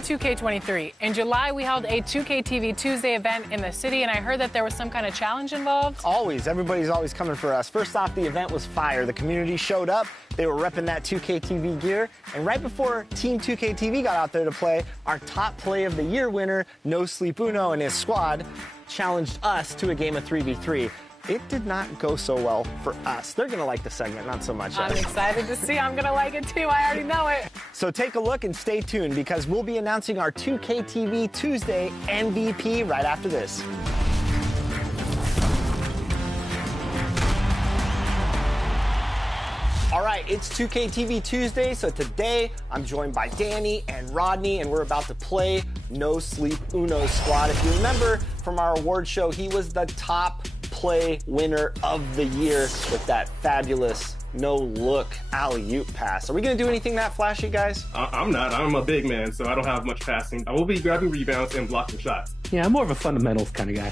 to 2K23. In July, we held a 2K TV Tuesday event in the city, and I heard that there was some kind of challenge involved. Always. Everybody's always coming for us. First off, the event was fire. The community showed up. They were repping that 2K TV gear. And right before Team 2K TV got out there to play, our top play of the year winner, No Sleep Uno and his squad, challenged us to a game of 3v3. It did not go so well for us. They're going to like the segment, not so much I'm us. excited to see. I'm going to like it too. I already know it. So take a look and stay tuned because we'll be announcing our 2K TV Tuesday MVP right after this. All right, it's 2K TV Tuesday, so today I'm joined by Danny and Rodney, and we're about to play No Sleep Uno Squad. If you remember from our award show, he was the top play winner of the year with that fabulous no-look alley-oop pass. Are we going to do anything that flashy, guys? I'm not. I'm a big man, so I don't have much passing. I will be grabbing rebounds and blocking shots. Yeah, I'm more of a fundamentals kind of guy.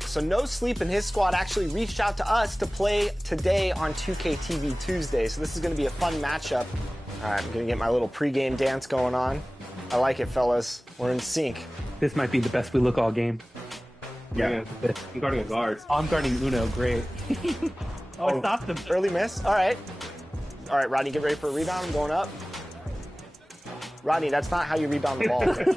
So No Sleep and his squad actually reached out to us to play today on 2K TV Tuesday. So this is going to be a fun matchup. All right, I'm going to get my little pregame dance going on. I like it, fellas. We're in sync. This might be the best we look all game. Yeah. I'm guarding a guard. Oh, I'm guarding Uno, great. I stopped him. Early miss. All right. All right, Rodney, get ready for a rebound. I'm going up. Rodney, that's not how you rebound the ball. Okay?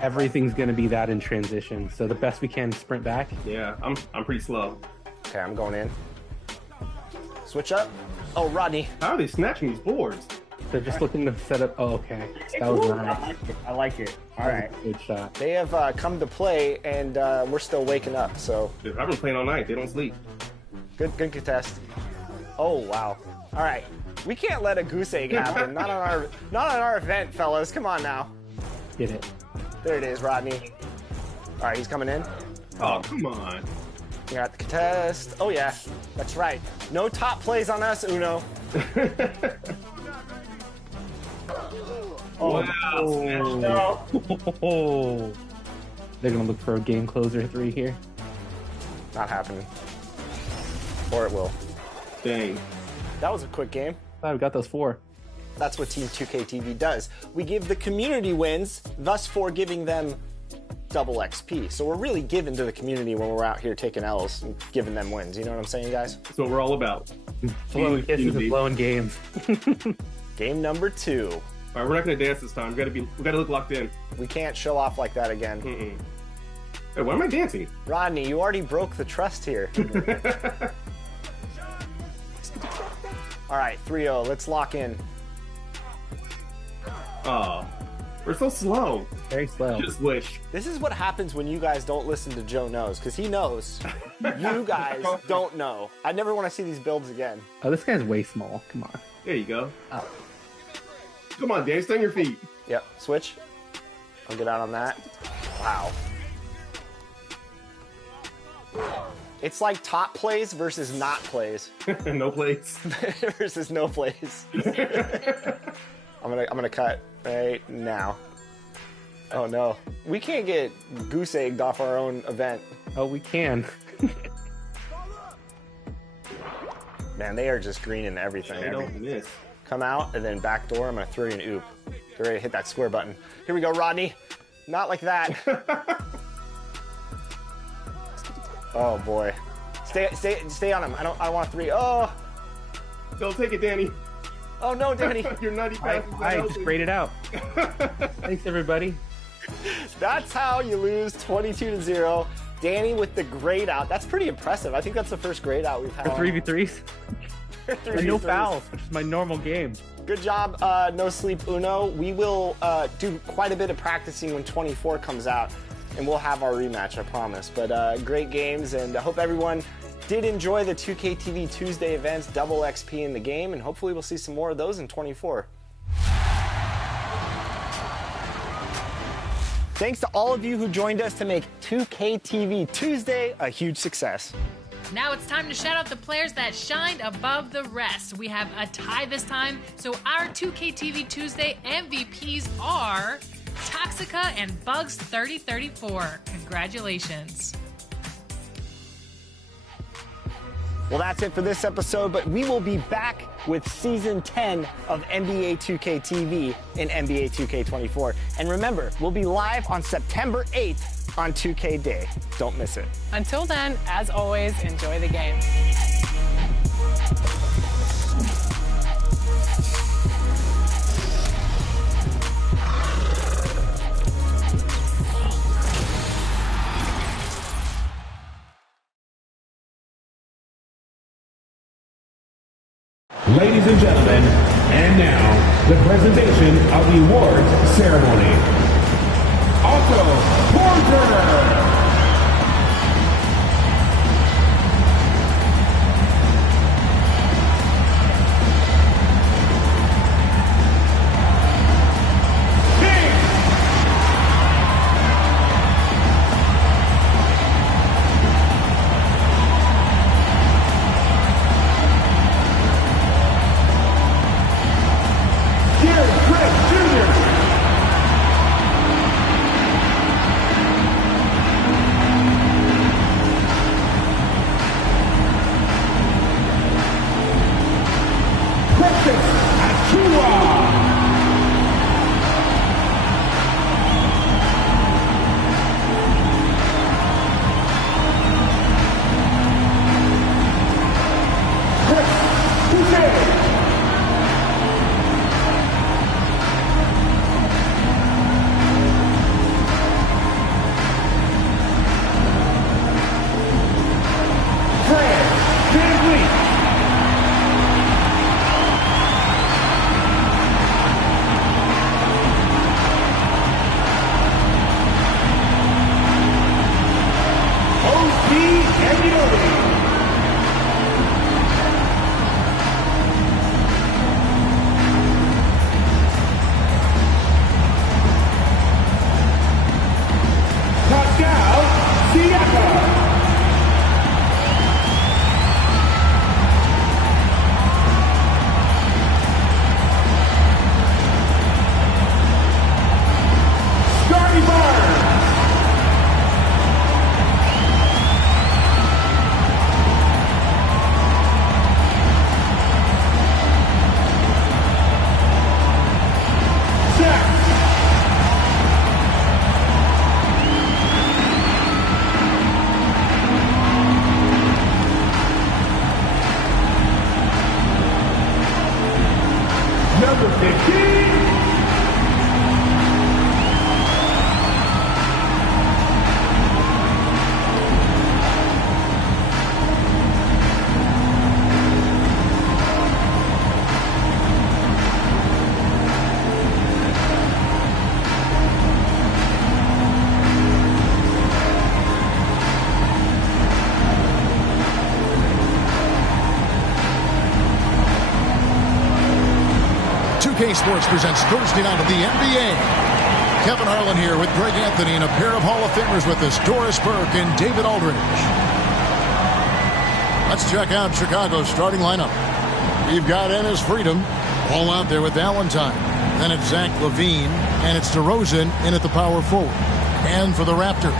Everything's going to be that in transition, so the best we can is sprint back. Yeah, I'm pretty slow. Okay, I'm going in. Switch up. Oh, Rodney. How are they snatching these boards? They're just looking to set up. Oh, okay. That was nice. I like it. All right. Good shot. They have come to play, and we're still waking up, so. I've been playing all night. They don't sleep. Good contest. Oh, wow. All right. We can't let a goose egg happen. Not on our event, fellas. Come on now. Get it. There it is, Rodney. All right, he's coming in. Oh, come on. You got the contest. Oh, yeah. That's right. No top plays on us, Uno. Oh, wow. Oh. They're going to look for a game closer 3 here. Not happening. Or it will. Dang. That was a quick game. Oh, we got those 4. That's what Team 2K TV does. We give the community wins, thus for giving them double XP. So we're really giving to the community when we're out here taking L's and giving them wins. You know what I'm saying, guys? That's what we're all about. Blowing kisses and blowing games. Game number 2. All right, we're not gonna dance this time. We gotta look locked in. We can't show off like that again. Hey, why am I dancing? Rodney, you already broke the trust here. All right, 3-0. Let's lock in. Oh, we're so slow. Very slow. Just wish. This is what happens when you guys don't listen to Joe Knows, because he knows. You guys don't know. I never want to see these builds again. Oh, this guy's way small. Come on. There you go. Oh. Come on, Dan, stay on your feet. Yep, switch. I'll get out on that. Wow. It's like top plays versus not plays. No plays. Versus no plays. I'm gonna cut right now. Oh no. We can't get goose egged off our own event. Oh, we can. Man, they are just greening everything. They don't miss. Come out and then back door. I'm gonna throw you an oop. Get ready to hit that square button. Here we go, Rodney. Not like that. Oh boy. Stay on him. I want 3. Oh. Don't take it, Danny. Oh no, Danny. You're nutty passes. I just sprayed it out. Thanks, everybody. That's how you lose 22-0. Danny with the grade out. That's pretty impressive. I think that's the first grade out we've had. For 3v3s? And no 3v3s. fouls, which is my normal game. Good job, No Sleep Uno. We will do quite a bit of practicing when 24 comes out, and we'll have our rematch, I promise. But great games, and I hope everyone did enjoy the 2K TV Tuesday events, double XP in the game, and hopefully we'll see some more of those in 24. Thanks to all of you who joined us to make 2K TV Tuesday a huge success. Now it's time to shout out the players that shined above the rest. We have a tie this time, so our 2K TV Tuesday MVPs are Toxica and Bugs3034. Congratulations. Well, that's it for this episode, but we will be back with Season 10 of NBA 2K TV in NBA 2K24. And remember, we'll be live on September 8th on 2K Day. Don't miss it. Until then, as always, enjoy the game. Ladies and gentlemen, and now, the presentation of the awards ceremony. Otto Porter! Sports presents Thursday Night of the NBA. Kevin Harlan here with Greg Anthony and a pair of Hall of Famers with us, Doris Burke and David Aldridge. Let's check out Chicago's starting lineup. We've got Ennis Freedom all out there with Valentine. Then it's Zach LaVine, and it's DeRozan in at the power forward. And for the Raptors,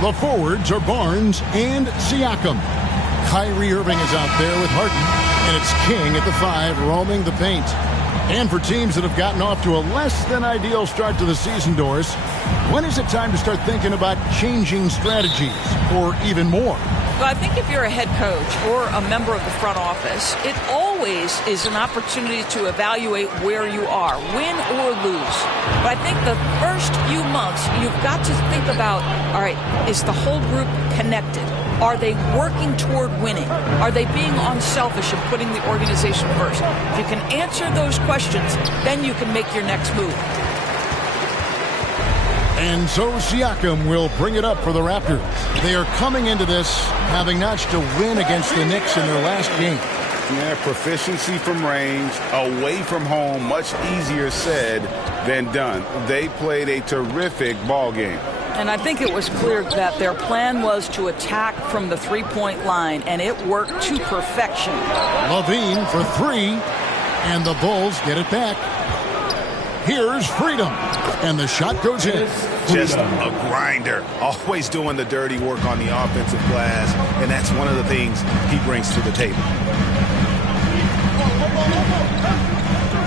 the forwards are Barnes and Siakam. Kyrie Irving is out there with Harden, and it's King at the 5 roaming the paint. And for teams that have gotten off to a less than ideal start to the season, Doris, when is it time to start thinking about changing strategies or even more? Well, I think if you're a head coach or a member of the front office, it always is an opportunity to evaluate where you are, win or lose. But I think the first few months, you've got to think about, all right, is the whole group connected? Are they working toward winning? Are they being unselfish and putting the organization first? If you can answer those questions, then you can make your next move. And so Siakam will bring it up for the Raptors. They are coming into this having notched a win against the Knicks in their last game. Yeah, proficiency from range, away from home, much easier said than done. They played a terrific ball game. And I think it was clear that their plan was to attack from the three-point line, and it worked to perfection. LaVine for 3, and the Bulls get it back. Here's Freedom. And the shot goes in. Just a grinder. Always doing the dirty work on the offensive glass. And that's one of the things he brings to the table.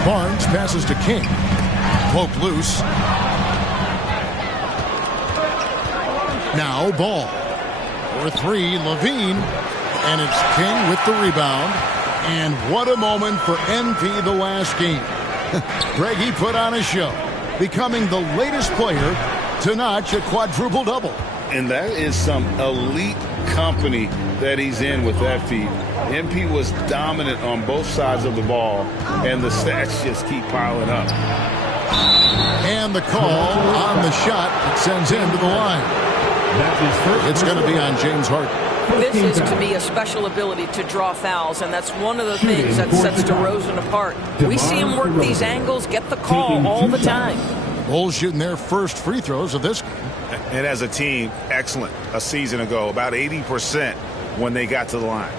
Barnes passes to King. Poked loose. Now Ball. For three, Levine. And it's King with the rebound. And what a moment for NP the last game. Greg, he put on a show, becoming the latest player to notch a quadruple-double. And that is some elite company that he's in with that feat. MP was dominant on both sides of the ball, and the stats just keep piling up. And the call on the shot that sends him to the line. It's going to be on James Harden. This is, to me, a special ability to draw fouls, and that's one of the things that sets DeRozan apart. We see him work these angles, get the call all the time. Bulls shooting their first free throws of this game. And as a team, excellent a season ago, about 80% when they got to the line.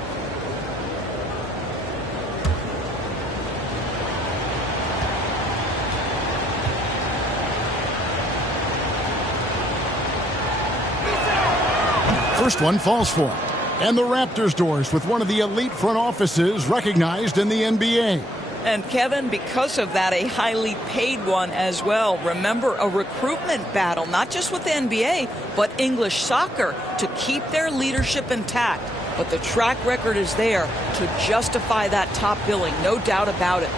First one falls for him. And the Raptors doors with one of the elite front offices recognized in the NBA. And Kevin, because of that, a highly paid one as well. Remember, a recruitment battle, not just with the NBA, but English soccer to keep their leadership intact. But the track record is there to justify that top billing, no doubt about it.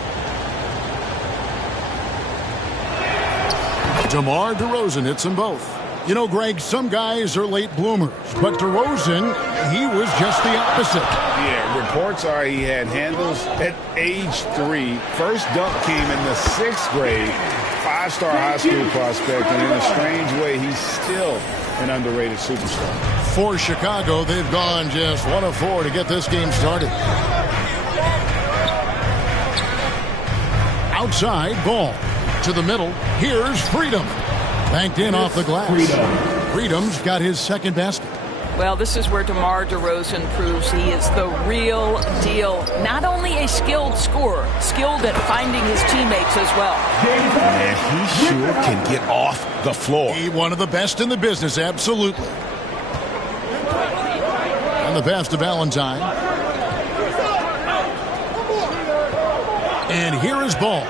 DeMar DeRozan hits them both. You know, Greg, some guys are late bloomers, but DeRozan, he was just the opposite. Yeah, reports are he had handles at age 3. First dunk came in the 6th grade. 5-star high school prospect, and in a strange way, he's still an underrated superstar. For Chicago, they've gone just 1 of 4 to get this game started. Outside, Ball. To the middle, here's Freedom. Banked in off the glass. Freedom's got his second basket. Well, this is where DeMar DeRozan proves he is the real deal. Not only a skilled scorer, skilled at finding his teammates as well. And he sure can get off the floor. He one of the best in the business, absolutely. And the pass to Valentine. And here is Ball.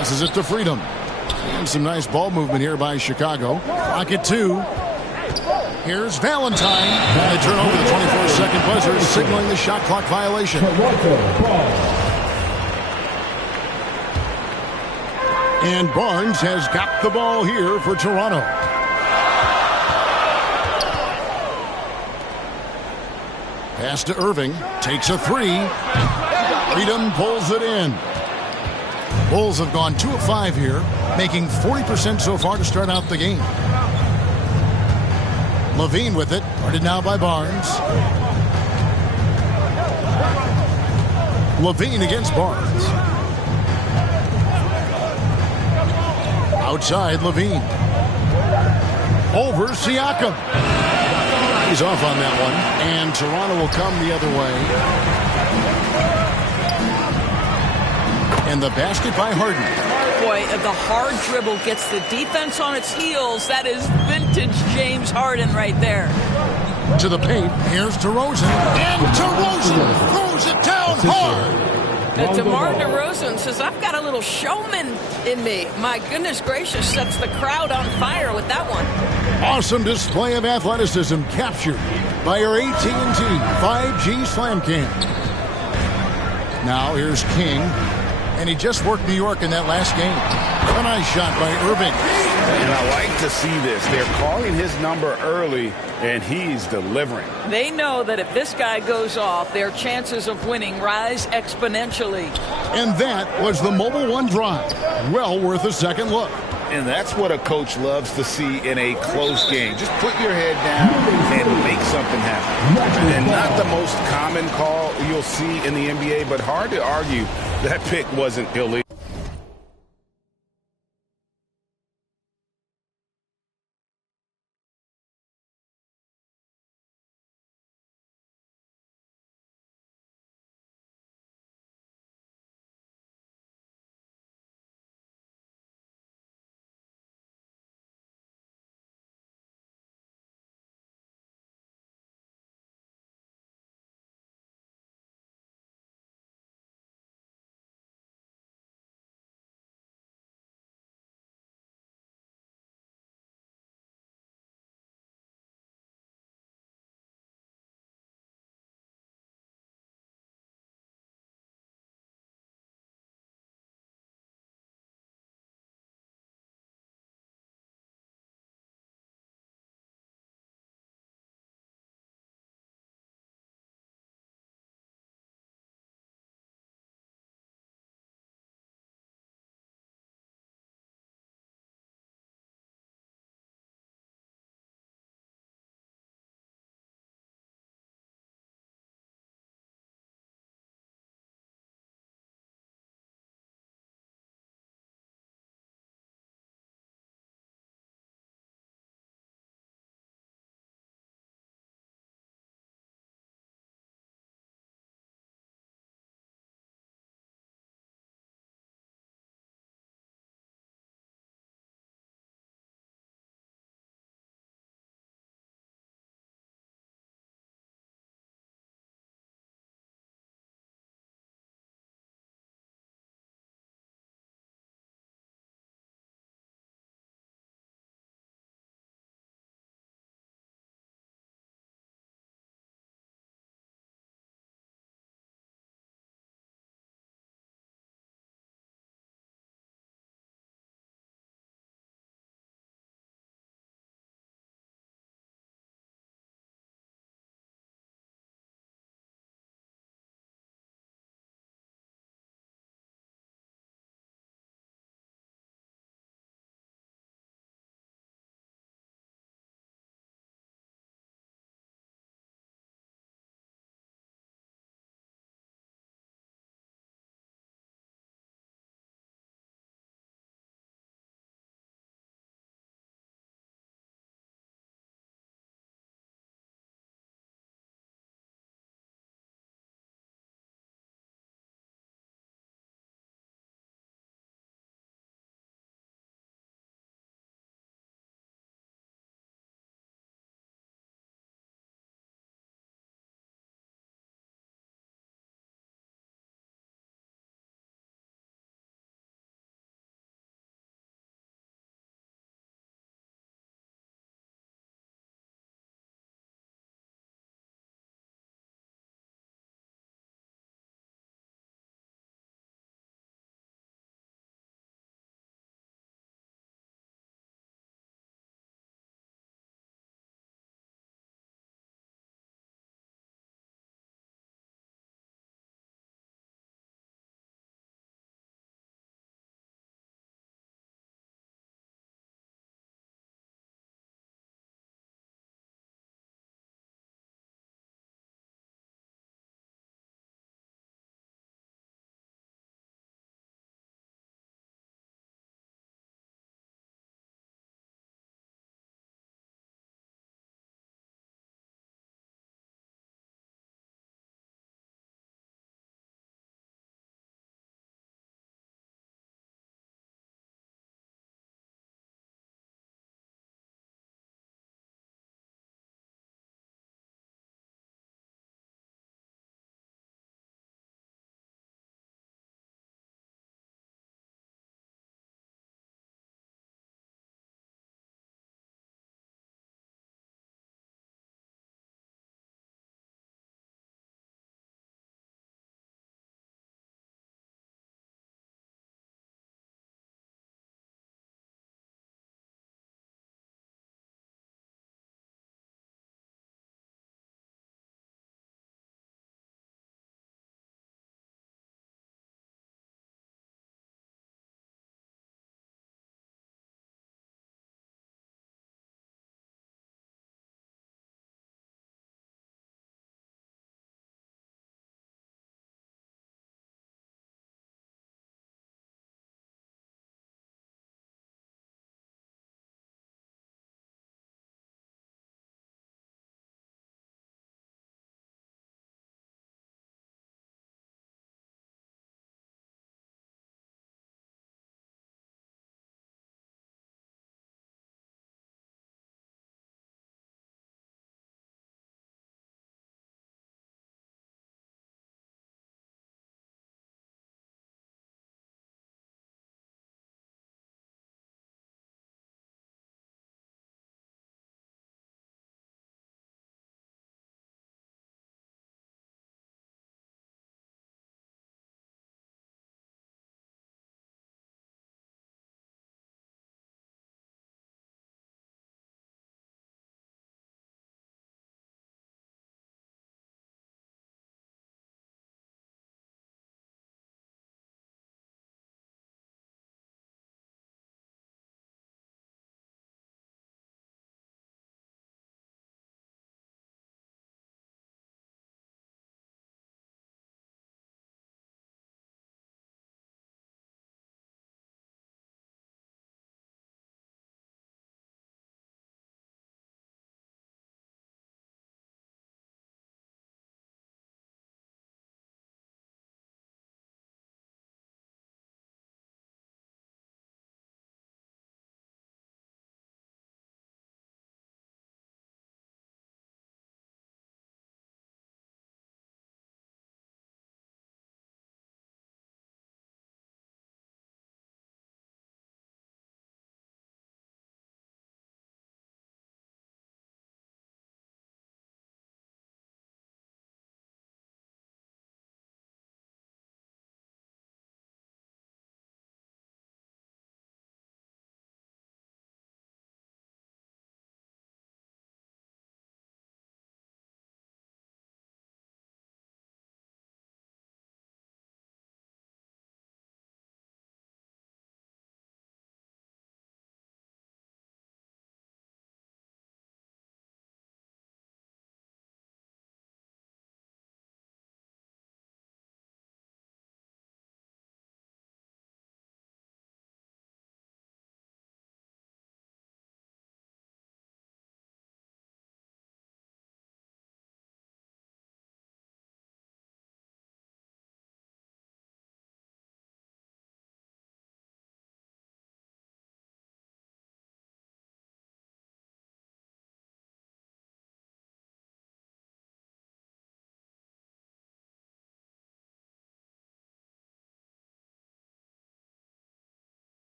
Passes it to Freedom. And some nice ball movement here by Chicago. Rocket 2. Here's Valentine. And they turn over the 24-second buzzer, signaling the shot clock violation. And Barnes has got the ball here for Toronto. Pass to Irving. Takes a 3. Freedom pulls it in. Bulls have gone 2 of 5 here, making 40% so far to start out the game. Levine with it, guarded now by Barnes. Levine against Barnes. Outside, Levine. Over Siakam. He's off on that one, and Toronto will come the other way. And the basket by Harden. Boy, the hard dribble gets the defense on its heels. That is vintage James Harden right there. To the paint, here's DeRozan. And DeRozan throws it down hard. DeMar DeRozan says, I've got a little showman in me. My goodness gracious, sets the crowd on fire with that one. Awesome display of athleticism captured by our AT&T 5G Slam Cam. Now here's King. And he just worked New York in that last game. A nice shot by Irving. And I like to see this. They're calling his number early, and he's delivering. They know that if this guy goes off, their chances of winning rise exponentially. And that was the Mobile One drive. Well worth a second look. And that's what a coach loves to see in a close game. Just put your head down and make something happen. And not the most common call you'll see in the NBA, but hard to argue that pick wasn't illegal.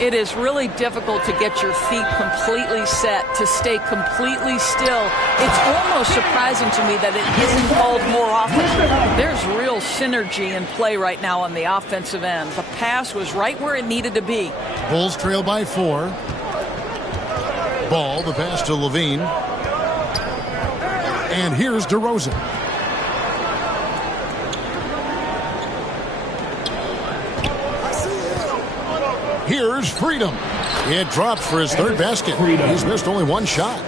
It is really difficult to get your feet completely set, to stay completely still. It's almost surprising to me that it isn't called more often. There's real synergy in play right now on the offensive end. The pass was right where it needed to be. Bulls trail by 4. Ball, the pass to Levine. And here's DeRozan. Here's Freedom. It drops for his third basket. He's missed only one shot.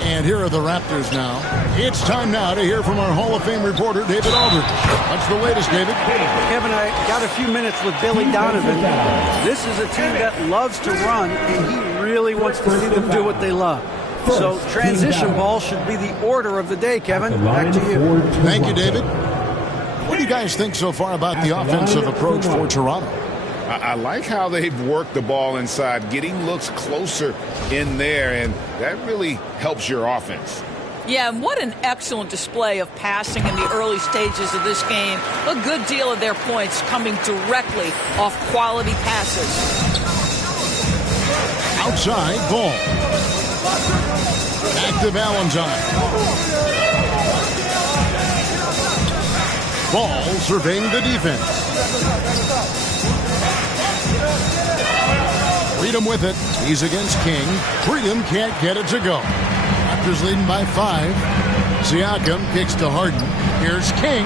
And here are the Raptors now. It's time now to hear from our Hall of Fame reporter, David Aldridge. What's the latest, David? Kevin, I got a few minutes with Billy Donovan. This is a team that loves to run, and he really wants to see them do what they love. So transition ball should be the order of the day, Kevin. Back to you. Thank you, David. What do you guys think so far about the offensive approach for Toronto? I like how they've worked the ball inside, getting looks closer in there, and that really helps your offense. Yeah, and what an excellent display of passing in the early stages of this game. A good deal of their points coming directly off quality passes. Outside ball. Back to Valentine. Ball surveying the defense. Freedom with it. He's against King. Freedom can't get it to go. Raptors leading by 5. Siakam kicks to Harden. Here's King.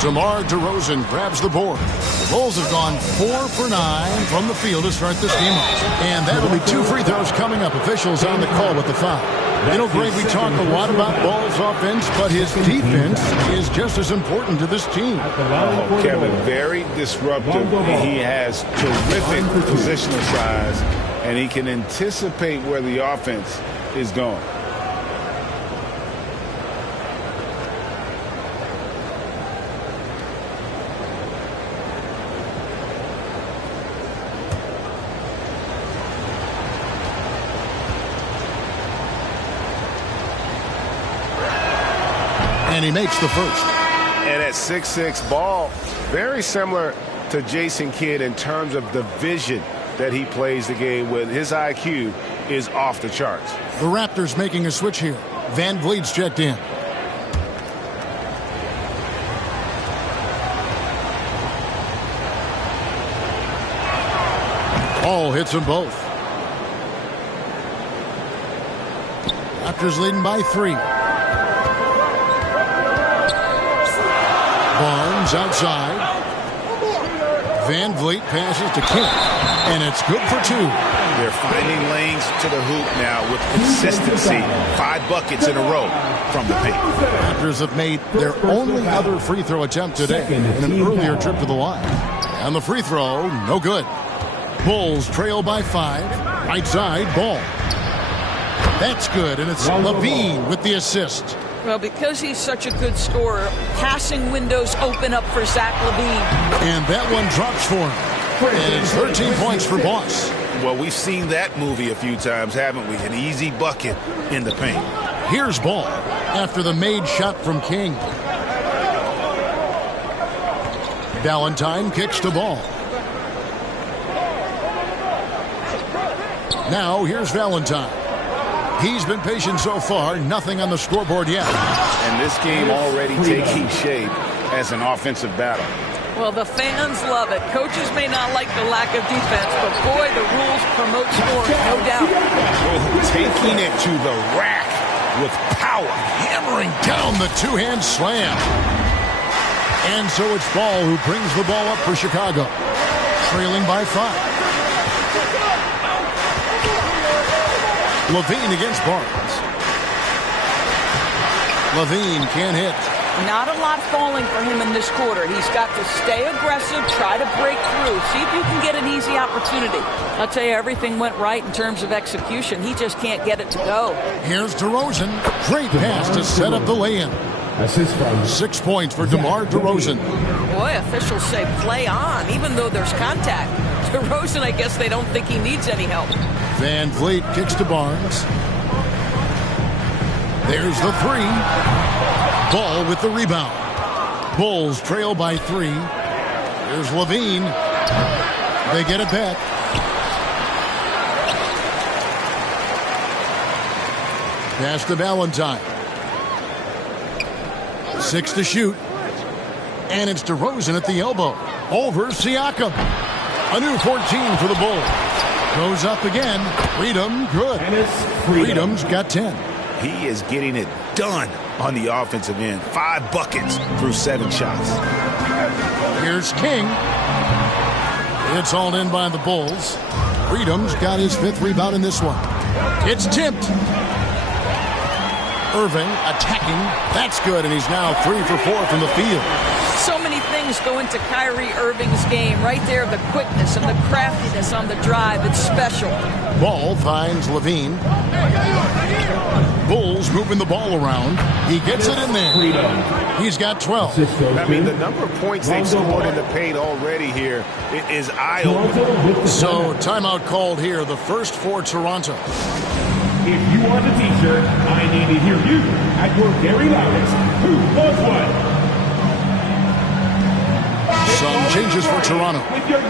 DeMar DeRozan grabs the board. The Bulls have gone 4 for 9 from the field to start this game off. And that'll be 2 free throws coming up. Officials on the call with the foul. You know, Greg, we talk a lot about Ball's offense, but his defense is just as important to this team. Oh, Kevin, very disruptive. He has terrific positional size, and he can anticipate where the offense is going. And he makes the first. And at 6'6", Ball, very similar to Jason Kidd in terms of the vision that he plays the game with. His IQ is off the charts. The Raptors making a switch here. Van Vliet's checked in. Ball hits them both. Raptors leading by 3. Barnes outside. Van Vliet passes to King. And it's good for 2. They're finding lanes to the hoop now with consistency. 5 buckets in a row from the paint. Raptors have made their only other free throw attempt today in an earlier trip to the line. And the free throw, no good. Bulls trail by 5. Right side, Ball. That's good, and it's Levine with the assist. Well, because he's such a good scorer, passing windows open up for Zach LaVine. And that one drops for him. And it's 13 points for Boss. Well, we've seen that movie a few times, haven't we? An easy bucket in the paint. Here's Ball after the made shot from King. Valentine kicks to Ball. Now here's Valentine. He's been patient so far. Nothing on the scoreboard yet. And this game already taking shape as an offensive battle. Well, the fans love it. Coaches may not like the lack of defense, but boy, the rules promote scoring, no doubt. Taking it to the rack with power. Hammering down the two-hand slam. And so it's Ball who brings the ball up for Chicago. Trailing by 5. Levine against Barnes. Levine can't hit. Not a lot falling for him in this quarter. He's got to stay aggressive, try to break through, see if you can get an easy opportunity. I'll tell you, everything went right in terms of execution. He just can't get it to go. Here's DeRozan. Great pass to set up the lay-in. 6 points for DeMar DeRozan. Boy, officials say play on, even though there's contact. DeRozan, I guess they don't think he needs any help. Van Vliet kicks to Barnes. There's the 3. Ball with the rebound. Bulls trail by 3. Here's Levine. They get it back. Pass to Valentine. 6 to shoot. And it's DeRozan at the elbow. Over Siakam. A new 14 for the Bulls. Goes up again. Freedom, good. Freedom's got 10. He is getting it done on the offensive end. 5 buckets through 7 shots. Here's King. It's hauled in by the Bulls. Freedom's got his 5th rebound in this one. It's tipped. Irving attacking. That's good, and he's now 3 for 4 from the field. So many things go into Kyrie Irving's game. Right there, the quickness and the craftiness on the drive. It's special. Ball finds Levine. Bulls moving the ball around. He gets it in there. He's got 12. I mean, the number of points they've scored in the paint already here is eye-opening. So, timeout called here. The first for Toronto. If you want a t-shirt, I need to hear you at your very loudest. Who wants one? Some changes for Toronto.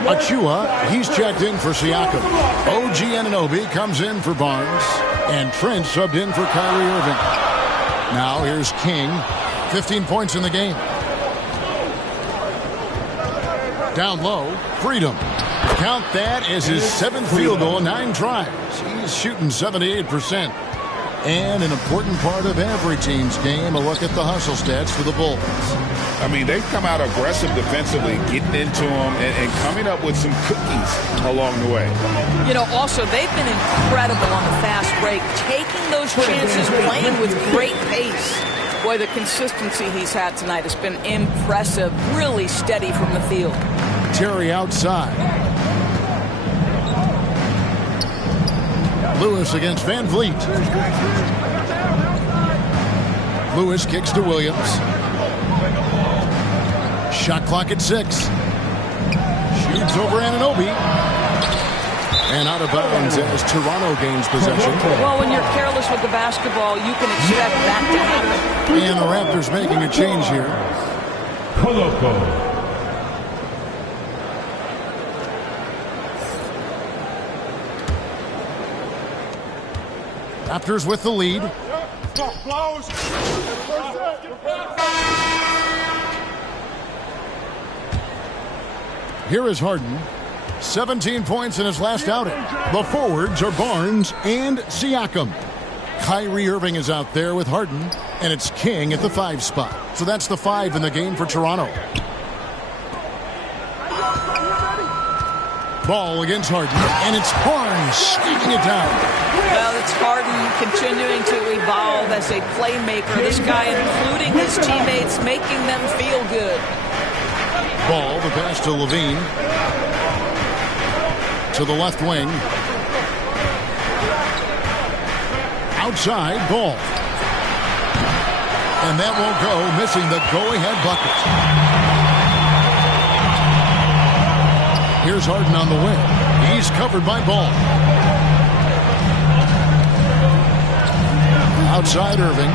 Achua, he's checked in for Siakam. OG Anunoby comes in for Barnes. And Trent subbed in for Kyrie Irving. Now here's King. 15 points in the game. Down low, Freedom. Count that as his 7th field goal, 9 tries. He's shooting 78%. And an important part of every team's game, a look at the hustle stats for the Bulls. I mean, they've come out aggressive defensively, getting into them and coming up with some cookies along the way. You know, also, they've been incredible on the fast break, taking those chances, playing with great pace. Boy, the consistency he's had tonight has been impressive, really steady from the field. Terry outside. Lewis against Van Vliet. Lewis kicks to Williams. Shot clock at 6. Shoots over Anunoby. And out of bounds as Toronto gains possession. Well, when you're careless with the basketball, you can expect that to happen. And the Raptors making a change here. Koloko. Raptors with the lead. Here is Harden. 17 points in his last outing. The forwards are Barnes and Siakam. Kyrie Irving is out there with Harden, and it's King at the 5 spot. So that's the 5 in the game for Toronto. Ball against Harden, and it's Barnes sneaking it down. Well, it's Harden continuing to evolve as a playmaker. This guy, including his teammates, making them feel good. Ball, the pass to Levine. To the left wing. Outside, Ball. And that won't go, missing the go-ahead bucket. Here's Harden on the wing. He's covered by Ball. Outside Irving.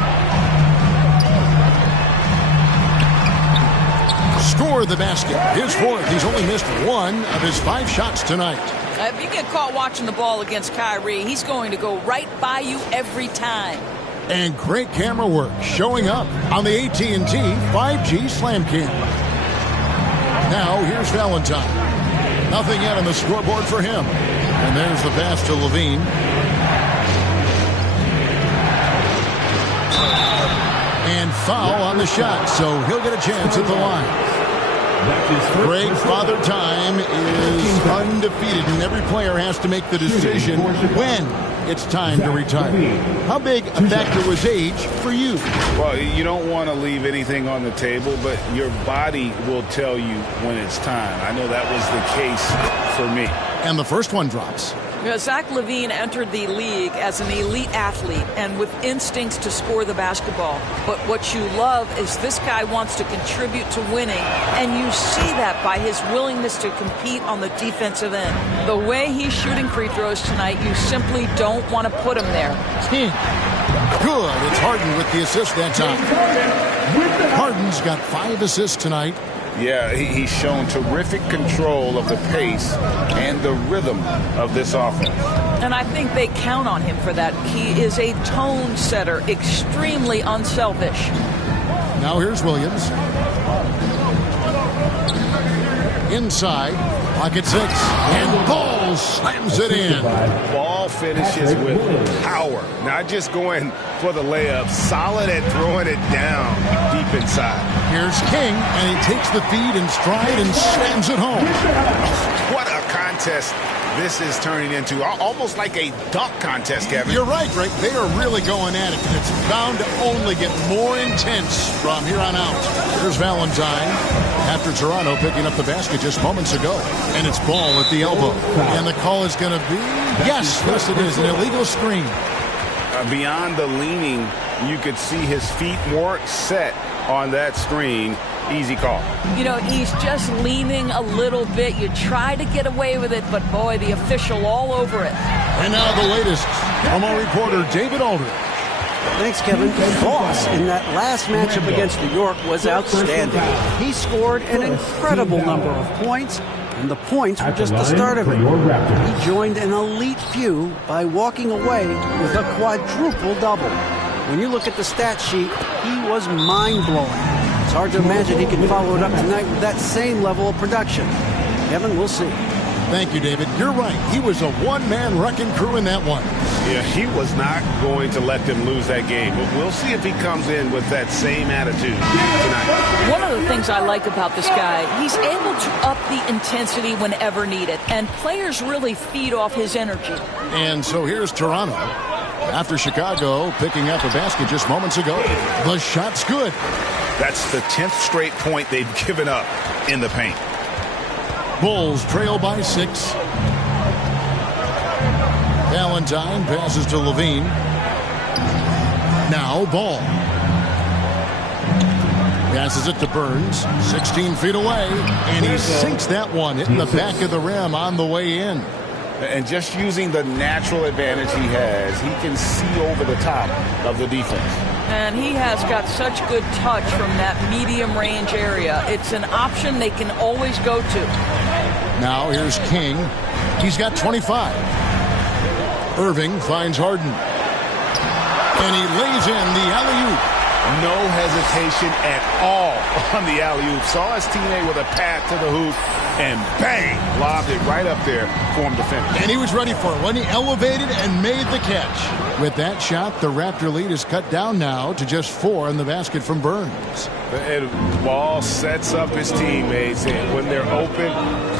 Score the basket. His 4th. He's only missed 1 of his 5 shots tonight. If you get caught watching the ball against Kyrie, he's going to go right by you every time. And great camera work showing up on the AT&T 5G Slam Cam. Now here's Valentine. Nothing yet on the scoreboard for him. And there's the pass to Levine. And foul on the shot, so he'll get a chance at the line. Great Father Time is undefeated, and every player has to make the decision when it's time to retire. How big a factor was age for you? Well, you don't want to leave anything on the table, but your body will tell you when it's time. I know that was the case for me. And the first one drops. Zach LaVine entered the league as an elite athlete and with instincts to score the basketball. But what you love is this guy wants to contribute to winning, and you see that by his willingness to compete on the defensive end. The way he's shooting free throws tonight, you simply don't want to put him there. King. Good. It's Harden with the assist that time. Harden's got 5 assists tonight. Yeah, he's shown terrific control of the pace and the rhythm of this offense. And I think they count on him for that. He is a tone setter, extremely unselfish. Now here's Williams. Inside, pocket 6, and Ball slams it in. Ball finishes with power, not just going for the layup, solid at throwing it down deep inside. Here's King, and he takes the feed in stride and slams it home. What a contest this is turning into, almost like a dunk contest, Kevin. You're right, Greg. They are really going at it, and it's bound to only get more intense from here on out. Here's Valentine after Toronto picking up the basket just moments ago, and it's Ball at the elbow. And the call is going to be, yes, it is, an illegal screen. Beyond the leaning, you could see his feet more set on that screen. Easy call. You know, he's just leaning a little bit. You try to get away with it, but boy, the official all over it. And now the latest from our reporter, David Aldridge. Thanks, Kevin. Voss in that last matchup against New York was outstanding. He scored an incredible number of points, and the points were just the start of it. He joined an elite few by walking away with a quadruple double. When you look at the stat sheet, he was mind-blowing. It's hard to imagine he can follow it up tonight with that same level of production. Kevin, we'll see. Thank you, David. You're right. He was a one-man wrecking crew in that one. Yeah, he was not going to let them lose that game. But we'll see if he comes in with that same attitude tonight. One of the things I like about this guy, he's able to up the intensity whenever needed, and players really feed off his energy. And so here's Toronto. After Chicago picking up a basket just moments ago, the shot's good. That's the 10th straight point they've given up in the paint. Bulls trail by 6. Valentine passes to Levine. Now Ball. Passes it to Burns. 16 feet away. And he sinks that one, hitting the back of the rim on the way in. And just using the natural advantage he has, he can see over the top of the defense. And he has got such good touch from that medium range area. It's an option they can always go to. Now here's King. He's got 25. Irving finds Harden. And he lays in the alley-oop. No hesitation at all on the alley-oop. Saw his teammate with a path to the hoop, and bang, lobbed it right up there for him to finish. And he was ready for it when he elevated and made the catch. With that shot, the Raptor lead is cut down now to just 4 in the basket from Burns. And Ball sets up his teammates, and when they're open,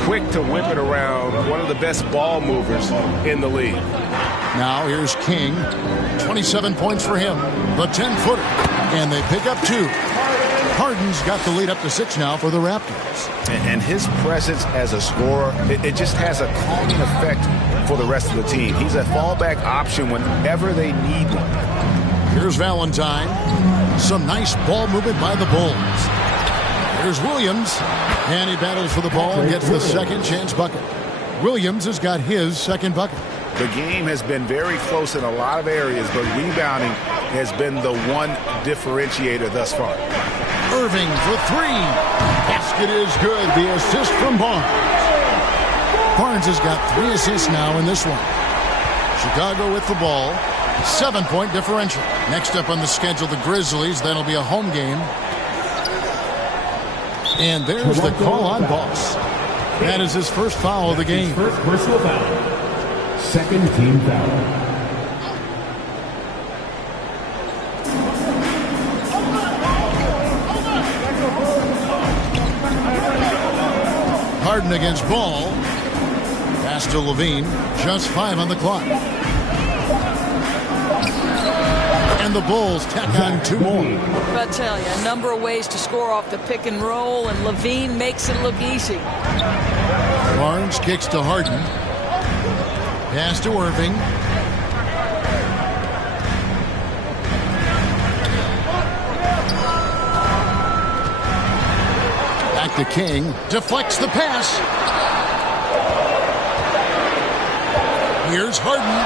quick to whip it around. One of the best ball movers in the league. Now here's King. 27 points for him. The 10-footer. And they pick up 2. Harden's got the lead up to 6 now for the Raptors. And his presence as a scorer, it just has a calming effect for the rest of the team. He's a fallback option whenever they need one. Here's Valentine. Some nice ball movement by the Bulls. Here's Williams. And he battles for the ball and gets the second chance bucket. Williams has got his second bucket. The game has been very close in a lot of areas, but rebounding has been the one differentiator thus far. Irving for 3. Basket is good. The assist from Barnes. Barnes has got 3 assists now in this one. Chicago with the ball. 7-point differential. Next up on the schedule, the Grizzlies. That'll be a home game. And there's the call on Boss. That is his first foul of the game. First personal foul. Second team foul. Harden against Ball. Pass to Levine. Just 5 on the clock. And the Bulls tack on 2 more. I tell you, a number of ways to score off the pick and roll, and Levine makes it look easy. Barnes kicks to Harden. Pass to Irving. Back to King. Deflects the pass. Here's Harden.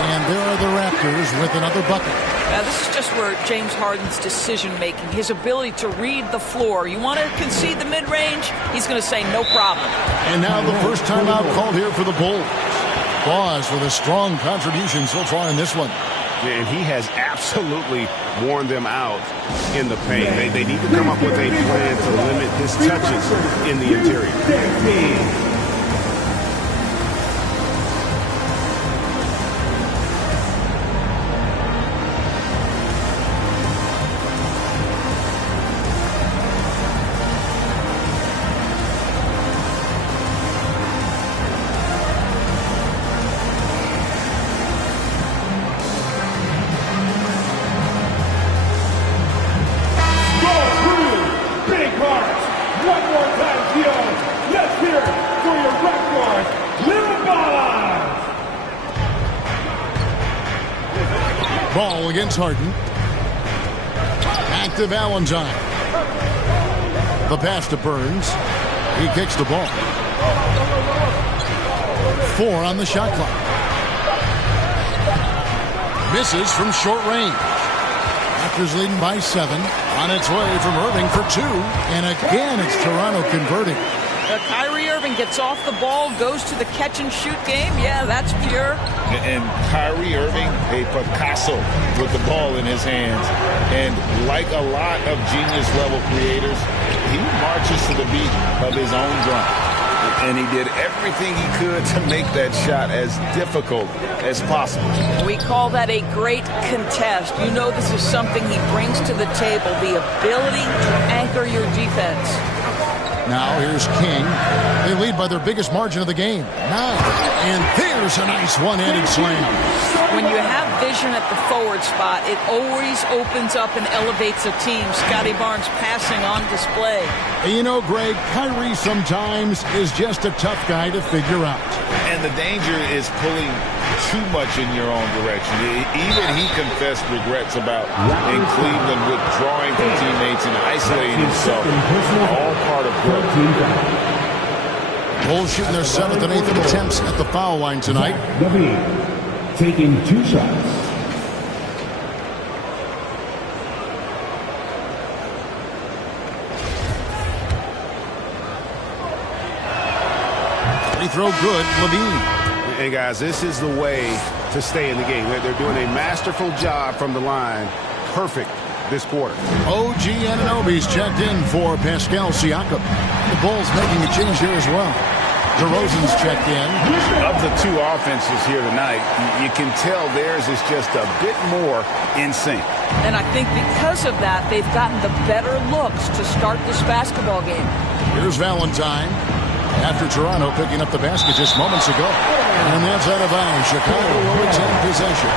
And there are the Raptors with another bucket. Now, this is just where James Harden's decision-making, his ability to read the floor. You want to concede the mid-range? He's going to say no problem. And now the first timeout called here for the Bulls. Boss with a strong contribution so far in this one. And he has absolutely worn them out in the paint. They need to come up with a plan to limit his touches in the interior. Ball against Harden. Back to Valentine. The pass to Burns. He kicks the ball. 4 on the shot clock. Misses from short range. Raptors leading by 7. On its way from Irving for 2. And again, it's Toronto converting. Kyrie Irving gets off the ball, goes to the catch-and-shoot game. Yeah, that's pure. And Kyrie Irving, a Picasso with the ball in his hands. And like a lot of genius-level creators, he marches to the beat of his own drum. And he did everything he could to make that shot as difficult as possible. We call that a great contest. You know this is something he brings to the table, the ability to anchor your defense. Now here's King. They lead by their biggest margin of the game, 9. And there's a nice one-handed slam. When you have vision at the forward spot, it always opens up and elevates a team. Scotty Barnes passing on display. You know, Greg, Kyrie sometimes is just a tough guy to figure out. And the danger is pulling too much in your own direction. Even he confessed regrets about in Cleveland withdrawing from teammates and isolating himself. All part of growth. Bulls shooting their 7th and 8th attempts at the foul line tonight. Taking 2 shots. Free throw good, Levine. And guys, this is the way to stay in the game. They're doing a masterful job from the line. Perfect this quarter. OG Anunoby's checked in for Pascal Siakam. The Bulls making a change here as well. DeRozan's checked in. Of the 2 offenses here tonight, you can tell theirs is just a bit more in sync. And I think because of that, they've gotten the better looks to start this basketball game. Here's Valentine. After Toronto picking up the basket just moments ago. And that's out of bounds. Chicago will retain possession.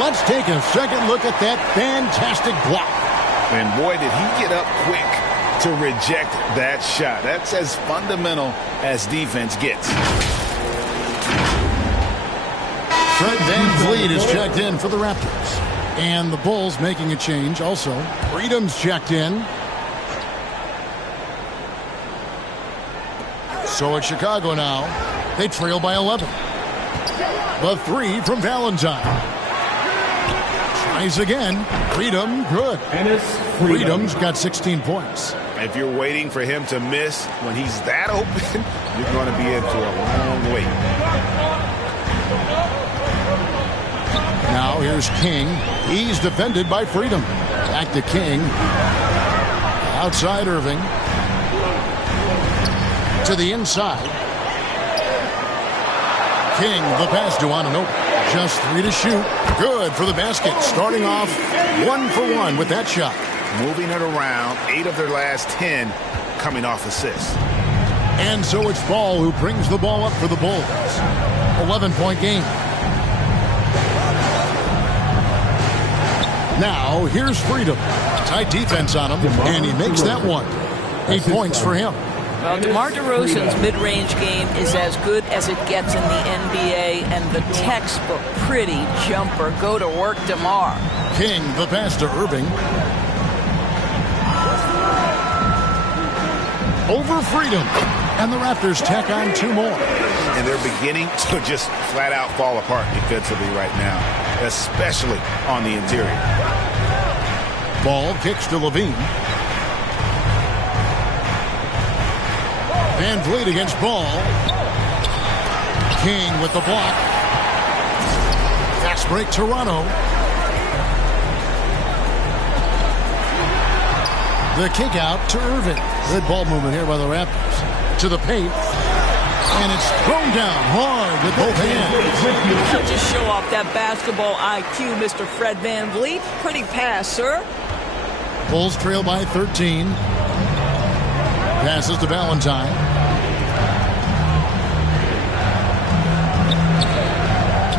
Let's take a second look at that fantastic block. And boy, did he get up quick to reject that shot. That's as fundamental as defense gets. Fred VanVleet is checked in for the Raptors. And the Bulls making a change also. Freedom's checked in. So it's Chicago now. They trail by 11. The 3 from Valentine. Tries again. Freedom, good. Freedom's got 16 points. If you're waiting for him to miss when he's that open, you're going to be in for a long wait. Now here's King. He's defended by Freedom. Back to King. Outside Irving. To the inside. King, the pass to Anunoby. Just 3 to shoot. Good for the basket. Starting off 1 for 1 with that shot. Moving it around. 8 of their last 10 coming off assists. And so it's Ball who brings the ball up for the Bulls. 11-point game. Now here's Freedom. Tight defense on him. And he makes that one. 8 points for him. Well, DeMar DeRozan's mid-range game is as good as it gets in the NBA, and the textbook pretty jumper. Go to work, DeMar. King, the pass to Irving. Over Freedom. And the Raptors tack on 2 more. and they're beginning to just flat out fall apart defensively right now, especially on the interior. Ball kicks to Levine. Van Vliet against Ball. King with the block. Fast break Toronto. The kick out to Irving. Good ball movement here by the Raptors. To the paint. And it's thrown down hard with both hands. Just show off that basketball IQ, Mr. Fred Van Vliet. Pretty pass, sir. Bulls trail by 13. Passes to Valentine.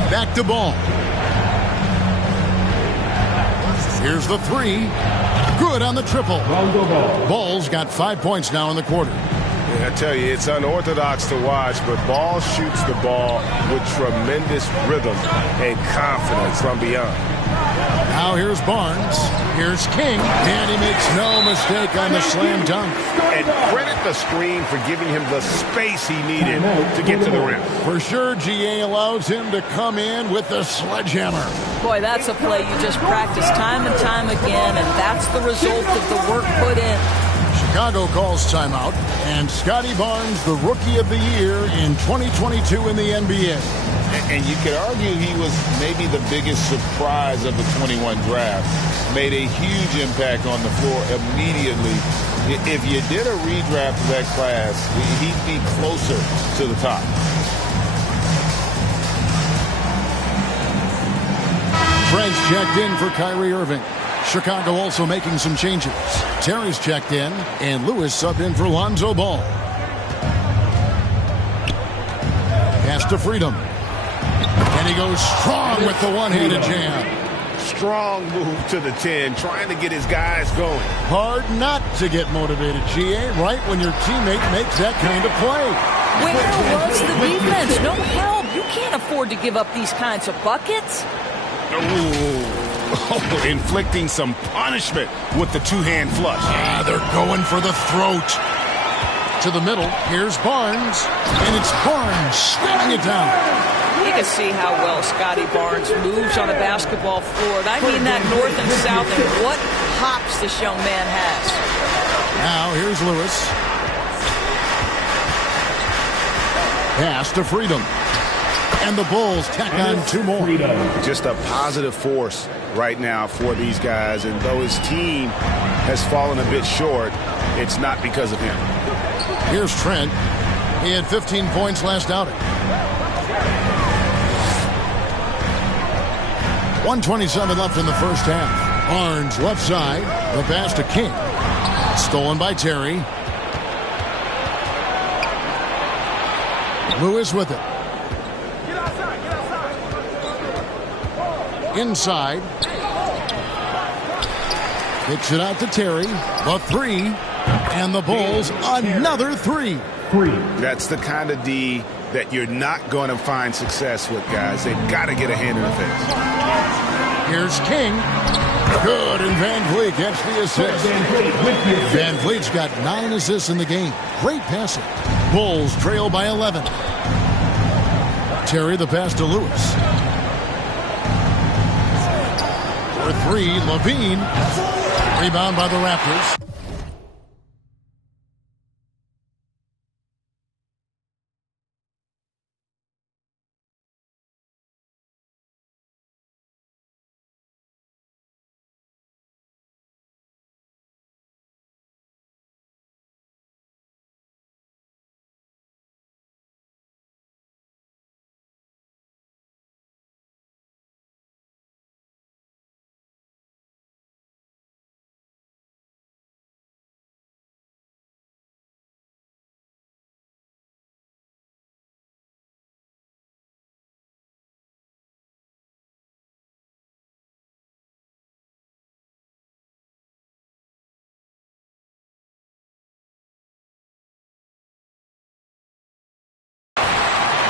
Back to Ball. Here's the three. Good on the triple. Ball's got 5 points now in the quarter. I tell you, it's unorthodox to watch, but Ball shoots the ball with tremendous rhythm and confidence from beyond. Now here's Barnes. Here's King. And he makes no mistake on the slam dunk. And credit the screen for giving him the space he needed to get to the rim. For sure, GA allows him to come in with the sledgehammer. Boy, that's a play you just practice time and time again, and that's the result of the work put in. Chicago calls timeout, and Scotty Barnes, the Rookie of the Year in 2022 in the NBA. And you could argue he was maybe the biggest surprise of the 21 draft. Made a huge impact on the floor immediately. If you did a redraft of that class, he'd be closer to the top. Trent's checked in for Kyrie Irving. Chicago also making some changes. Terry's checked in, and Lewis subbed in for Lonzo Ball. Pass to Freedom. And he goes strong with the one-handed jam. Strong move to the 10, trying to get his guys going. Hard not to get motivated, GA, right when your teammate makes that kind of play. Where was the defense? No help. You can't afford to give up these kinds of buckets. Oh, inflicting some punishment with the two-hand flush. They're going for the throat. To the middle, here's Barnes, and it's Barnes slamming it down. You can see how well Scotty Barnes moves on a basketball floor. I mean that north and south, and what hops this young man has. Now here's Lewis. Pass to Freedom. And the Bulls tack on two more. Just a positive force right now for these guys. And though his team has fallen a bit short, it's not because of him. Here's Trent. He had 15 points last outing. 1:27 left in the first half. Barnes left side. The pass to King. Stolen by Terry. Lewis with it. Inside. Kicks it out to Terry. The three. And the Bulls another three. That's the kind of D that you're not going to find success with, guys. They've got to get a hand in the face. Here's King. Good, and Van Vliet gets the assist. Van Vliet's got 9 assists in the game. Great passing. Bulls trail by 11. Terry the pass to Lewis. For three, Levine. Rebound by the Raptors.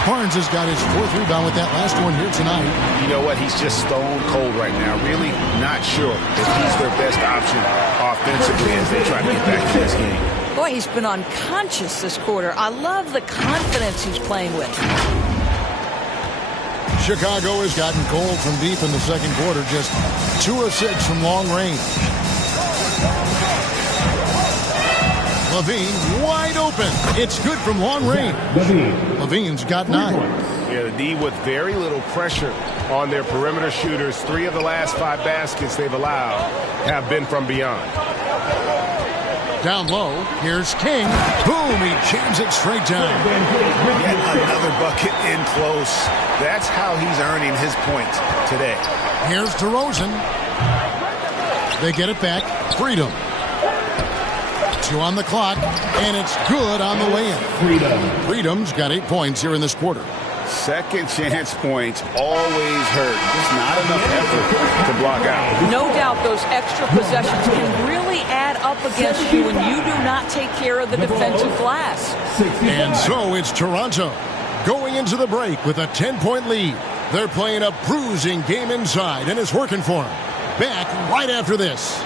Barnes has got his 4th rebound with that last one here tonight. You know what? He's just stone cold right now. Really not sure if he's their best option offensively as they try to get back to this game. Boy, he's been unconscious this quarter. I love the confidence he's playing with. Chicago has gotten cold from deep in the second quarter, just 2 of 6 from long range. Levine wide open. It's good from long range. Levine's got 9. Yeah, the D with very little pressure on their perimeter shooters. 3 of the last 5 baskets they've allowed have been from beyond. Down low, here's King. Boom, he jams it straight down. Yet another bucket in close. That's how he's earning his points today. Here's DeRozan. They get it back. Freedom. 2 on the clock, and it's good on the way-in. Freedom's got 8 points here in this quarter. Second chance points always hurt. Just not enough effort to block out. No doubt those extra possessions can really add up against you when you do not take care of the defensive glass. And so it's Toronto going into the break with a 10-point lead. They're playing a bruising game inside, and it's working for them. Back right after this.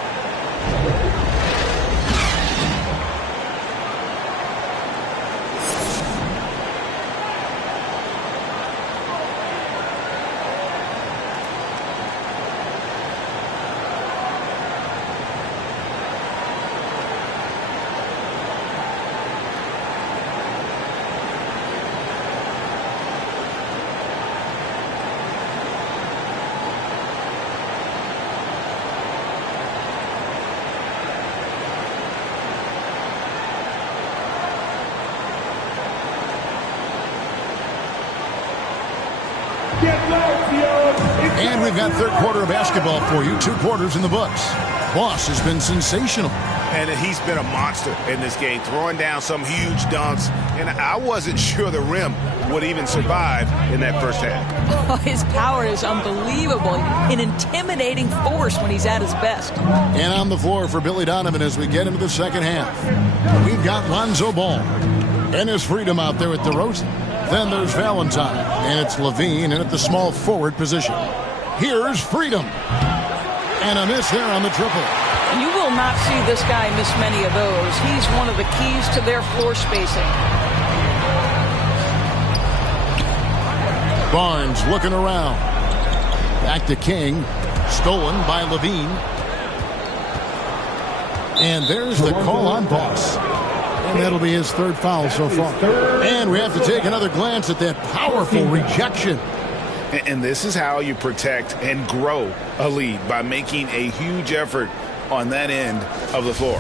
And we've got third quarter of basketball for you. 2 quarters in the books. Boss has been sensational. And he's been a monster in this game, throwing down some huge dunks. And I wasn't sure the rim would even survive in that first half. Oh, his power is unbelievable. An intimidating force when he's at his best. And on the floor for Billy Donovan as we get into the second half. We've got Lonzo Ball. And his Freedom out there with DeRozan. Then there's Valentine, and it's Levine in at the small forward position. Here's Freedom. And a miss there on the triple. You will not see this guy miss many of those. He's one of the keys to their floor spacing. Barnes looking around. Back to King. Stolen by Levine. And there's the call on Boss. And that'll be his 3rd foul so far. And we have to take another glance at that powerful rejection. And this is how you protect and grow a lead, by making a huge effort on that end of the floor.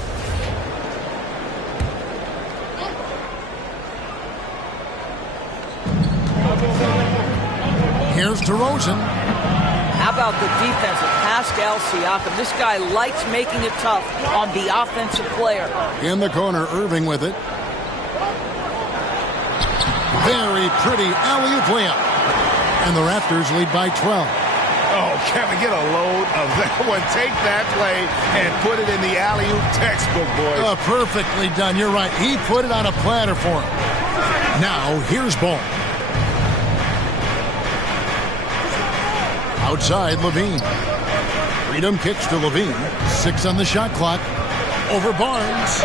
Here's DeRozan. How about the defense of Pascal Siakam? This guy likes making it tough on the offensive player. In the corner, Irving with it. Very pretty alley-oop layup. And the Raptors lead by 12. Oh, can we get a load of that one? Take that play and put it in the alley-oop textbook, boys. Oh, perfectly done. You're right. He put it on a platter for him. Now, here's Ball. Outside, Levine. Freedom kicks to Levine. 6 on the shot clock. Over Barnes.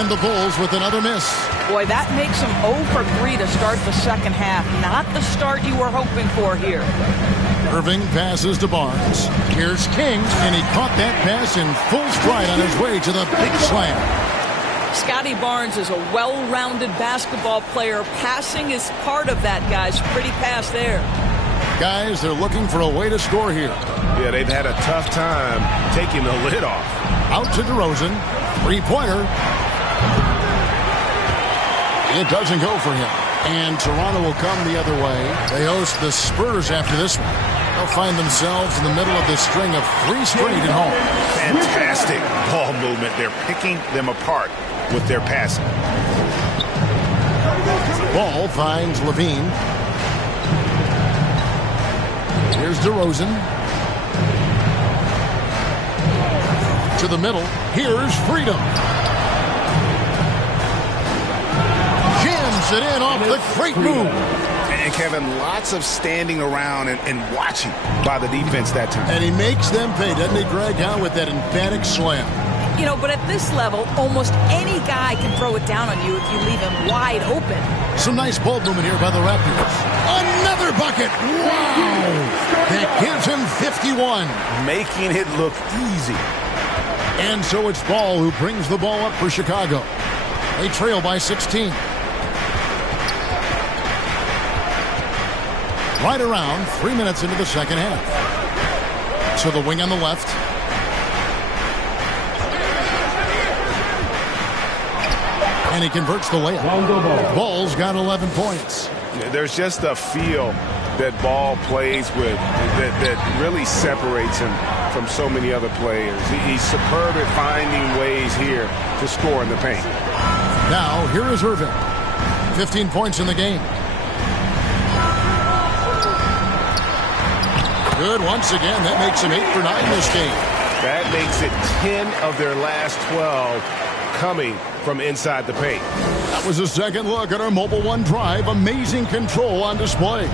And the Bulls with another miss. Boy, that makes them 0 for 3 to start the second half. Not the start you were hoping for here. Irving passes to Barnes. Here's King, and he caught that pass in full stride on his way to the big slam. Scotty Barnes is a well-rounded basketball player. Passing is part of that, guys. Pretty pass there. Guys, they're looking for a way to score here. Yeah, they've had a tough time taking the lid off. Out to DeRozan. 3-pointer. It doesn't go for him. And Toronto will come the other way. They host the Spurs after this one. They'll find themselves in the middle of this string of 3 straight at home. Fantastic ball movement. They're picking them apart with their passing. Ball finds Levine. Here's DeRozan. To the middle. Here's Freedom. Jams it in off the great move. And Kevin, lots of standing around and watching by the defense that time. And he makes them pay, doesn't he, Greg? Out with that emphatic slam. But at this level, almost any guy can throw it down on you if you leave him wide open. Some nice ball movement here by the Raptors. Another bucket. Wow. That gives him 51. Making it look easy. And so it's Ball who brings the ball up for Chicago. They trail by 16. Right around 3 minutes into the second half. To the wing on the left. And he converts the layup. Ball's got 11 points. There's just a feel that Ball plays with that really separates him from so many other players. He's superb at finding ways here to score in the paint. Now, here is Irving. 15 points in the game. Good once again. That makes him 8 for 9 this game. That makes it 10 of their last 12 coming from inside the paint. That was a second look at our Mobile One drive. Amazing control on display.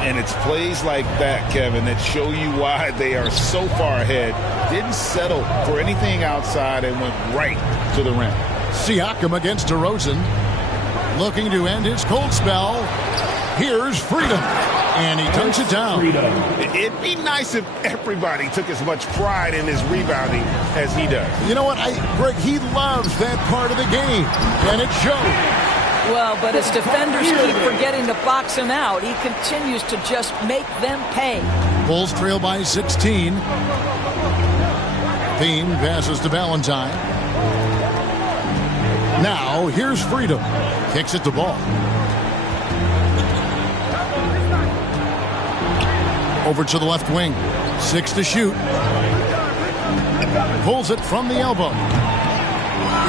And it's plays like that, Kevin, that show you why they are so far ahead. Didn't settle for anything outside and went right to the rim. Siakam against DeRozan. Looking to end his cold spell. Here's Freedom. And he turns it down. It'd be nice if everybody took as much pride in his rebounding as he does. You know what, Greg, he loves that part of the game, and it shows. Well, but as defenders keep forgetting to box him out, he continues to just make them pay. Bulls trail by 16. Bean passes to Valentine. Now, here's Freedom. Kicks it to Ball. Over to the left wing. 6 to shoot. Pulls it from the elbow.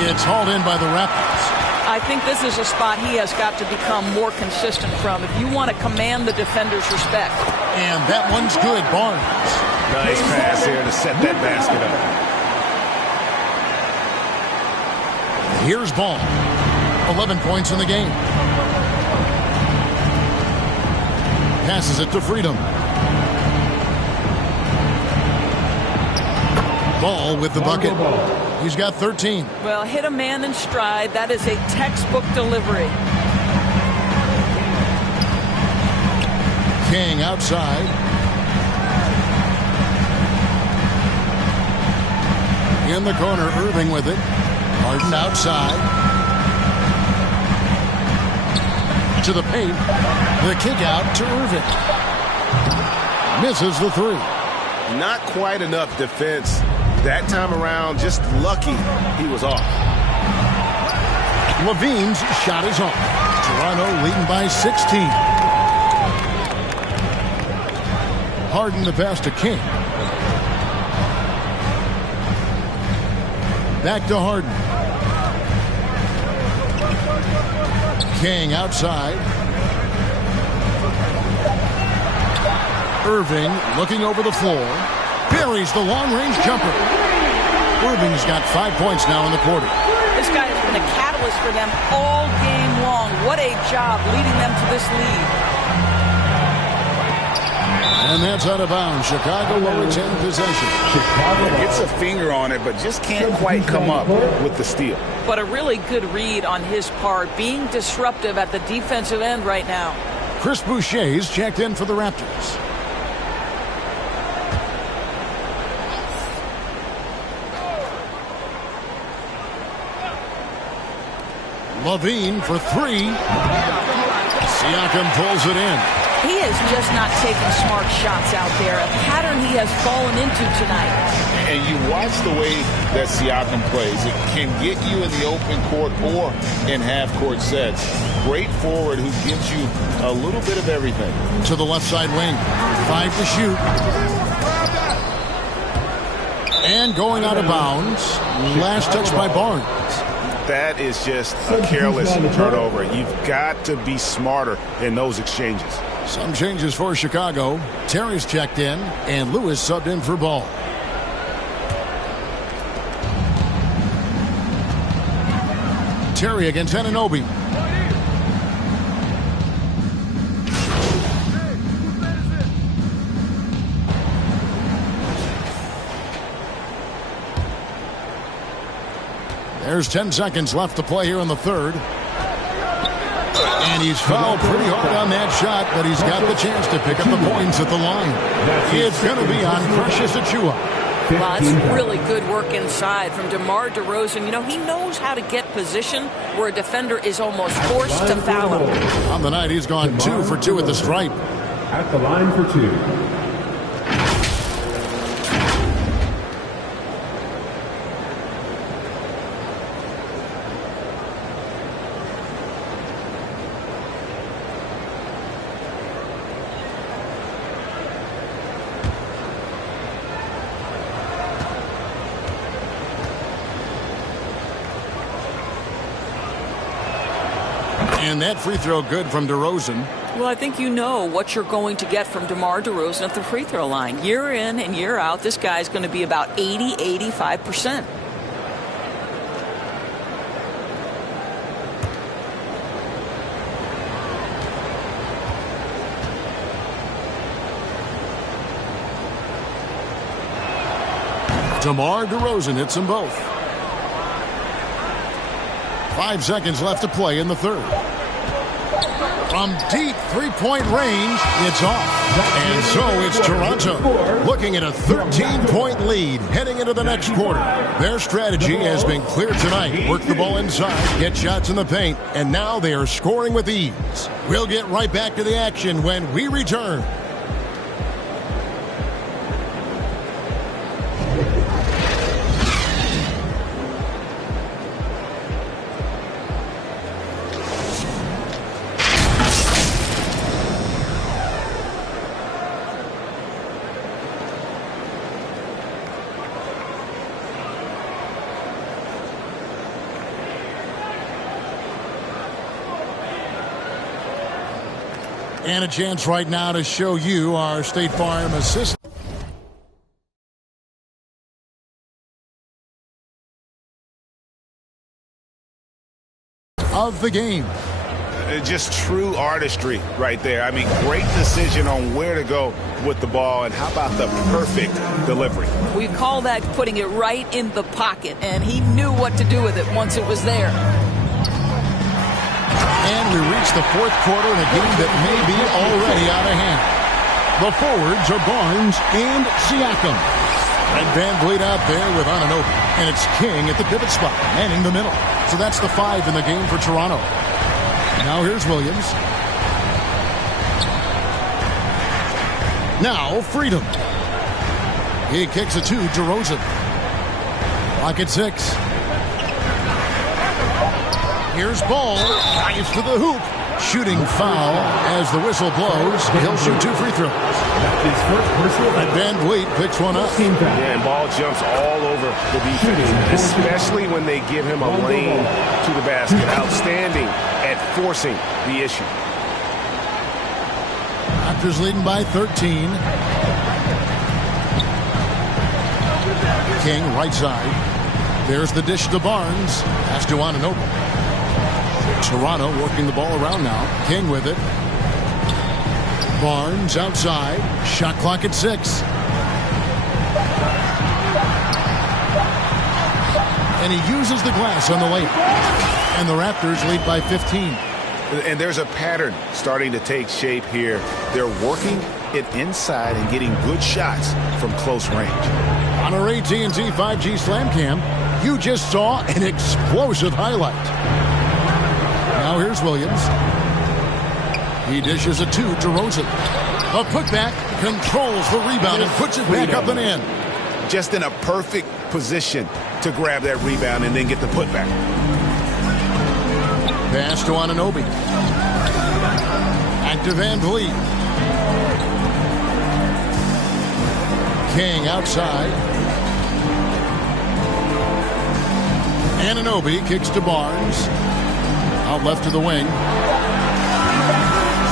It's hauled in by the Raptors. I think this is a spot he has got to become more consistent from if you want to command the defender's respect. And that one's good, Barnes. Nice pass here to set that basket up. Here's Ball. 11 points in the game. Passes it to Freedom. Ball with the bucket. He's got 13. Well, hit a man in stride. That is a textbook delivery. King outside. In the corner, Irving with it. Harden outside. To the paint. The kick out to Irving. Misses the 3. Not quite enough defense. That time around, just lucky he was off. Levine's shot is off. Toronto leading by 16. Harden the pass to King. Back to Harden. King outside. Irving looking over the floor. Buries the long-range jumper. Irving's got 5 points now in the quarter. This guy has been a catalyst for them all game long. What a job leading them to this lead. And that's out of bounds. Chicago will retain possession. Chicago gets a finger on it, but just can't quite come up with the steal. But a really good read on his part, being disruptive at the defensive end right now. Chris Boucher's checked in for the Raptors. Levine for 3. Siakam pulls it in. He is just not taking smart shots out there, a pattern he has fallen into tonight. And you watch the way that Siakam plays. It can get you in the open court or in half-court sets. Great forward who gives you a little bit of everything. To the left side wing. 5 to shoot. And going out of bounds. Last touch by Barnes. That is just a careless turnover. You've got to be smarter in those exchanges. Some changes for Chicago. Terry's checked in, and Lewis subbed in for Ball. Terry against Anunoby. There's 10 seconds left to play here in the third. And he's fouled pretty hard on that shot, but he's got the chance to pick up the points at the line. It's going to be on Precious Achiuwa. Well, that's really good work inside from DeMar DeRozan. You know, he knows how to get position where a defender is almost forced to foul him. On the night, he's gone 2 for 2 at the stripe. At the line for 2. And that free throw good from DeRozan. Well, I think you know what you're going to get from DeMar DeRozan at the free throw line. Year in and year out, this guy's going to be about 80-85%. DeMar DeRozan hits them both. 5 seconds left to play in the third. From deep three-point range, it's off. And so it's Toronto looking at a 13-point lead heading into the next quarter. Their strategy has been clear tonight. Work the ball inside, get shots in the paint, and now they are scoring with ease. We'll get right back to the action when we return. And a chance right now to show you our State Farm assistant of the game. Just true artistry right there. I mean, great decision on where to go with the ball, and how about the perfect delivery? We call that putting it right in the pocket, and he knew what to do with it once it was there. And we reach the fourth quarter in a game that may be already out of hand. The forwards are Barnes and Siakam. And Van Vliet out there with Anunoby. And it's King at the pivot spot, manning the middle. So that's the 5 in the game for Toronto. Now here's Williams. Now Freedom. He kicks it to DeRozan. Clock at 6. Here's Ball, dives to the hoop, shooting foul as the whistle blows. He'll shoot 2 free throws. And Van Vliet picks one up. Yeah, and Ball jumps all over the defense, especially when they give him a lane to the basket. Outstanding at forcing the issue. Raptors leading by 13. King, right side. There's the dish to Barnes. Pass to Anunoby. Toronto working the ball around now. King with it. Barnes outside. Shot clock at 6. And he uses the glass on the layup. And the Raptors lead by 15. And there's a pattern starting to take shape here. They're working it inside and getting good shots from close range. On our AT&T 5G Slam Cam, you just saw an explosive highlight. Now here's Williams. He dishes it to DeRozan. A putback, controls the rebound and puts it back up and in. Just in a perfect position to grab that rebound and then get the putback. Pass to Anunoby. Back to Van Vliet. King outside. Anunoby kicks to Barnes. Out left to the wing.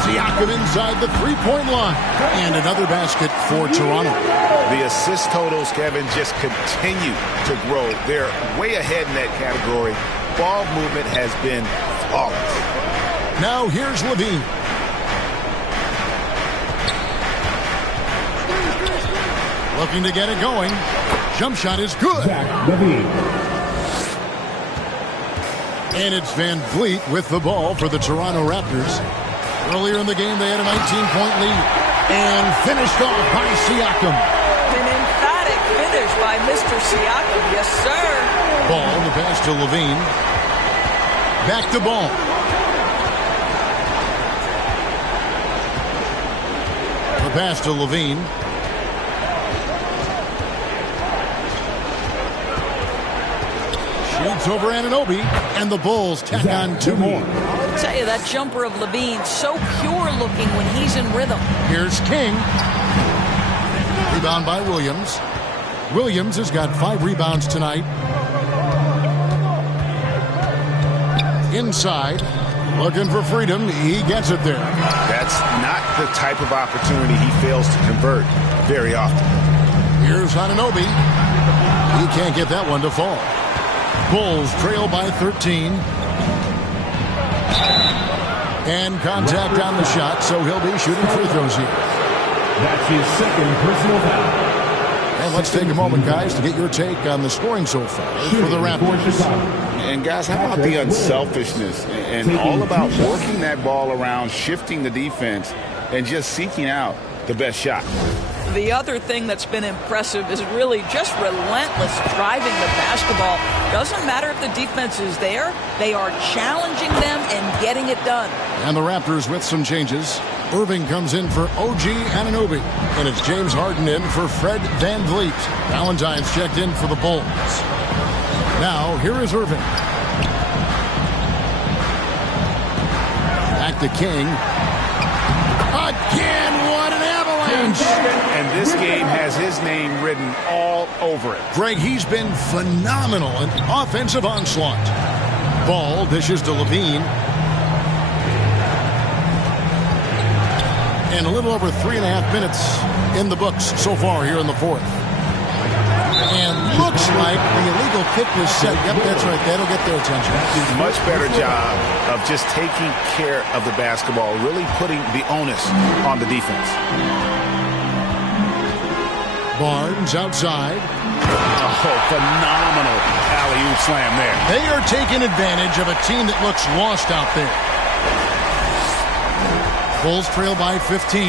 Siakam inside the three-point line. And another basket for Toronto. The assist totals, Kevin, just continue to grow. They're way ahead in that category. Ball movement has been flawless. Now here's Levine. Looking to get it going. Jump shot is good. And it's Van Vliet with the ball for the Toronto Raptors. Earlier in the game, they had a 19-point lead. And finished off by Siakam. An emphatic finish by Mr. Siakam. Yes, sir. Ball, the pass to Levine. Back to Ball. The pass to Levine. Shoots over Anunoby, and the Bulls tack on 2 more. I'll tell you, that jumper of Levine, so pure looking when he's in rhythm. Here's King. Rebound by Williams. Williams has got 5 rebounds tonight. Inside, looking for freedom. He gets it there. That's not the type of opportunity he fails to convert very often. Here's Anunoby. He can't get that one to fall. Bulls trail by 13. And contact on the shot, so he'll be shooting free throws here. That's his second personal foul. And let's take a moment, guys, to get your take on the scoring so far for the Raptors. And, guys, how about the unselfishness and all about working that ball around, shifting the defense, and just seeking out the best shot? The other thing that's been impressive is really just relentless driving the basketball. Doesn't matter if the defense is there. They are challenging them and getting it done. And the Raptors with some changes. Irving comes in for OG Anunoby. And it's James Harden in for Fred Van Vliet. Valentine's checked in for the Bulls. Now, here is Irving. Back to King. Again, what an avalanche! And this game has his name written all over it. Greg, he's been phenomenal in offensive onslaught. Ball dishes to Levine. And a little over 3.5 minutes in the books so far here in the fourth. And looks like the illegal kick was set. Yep, that's right. That'll get their attention. Much better job of just taking care of the basketball, really putting the onus on the defense. Barnes outside. Oh, phenomenal alley-oop slam there. They are taking advantage of a team that looks lost out there. Bulls trail by 15.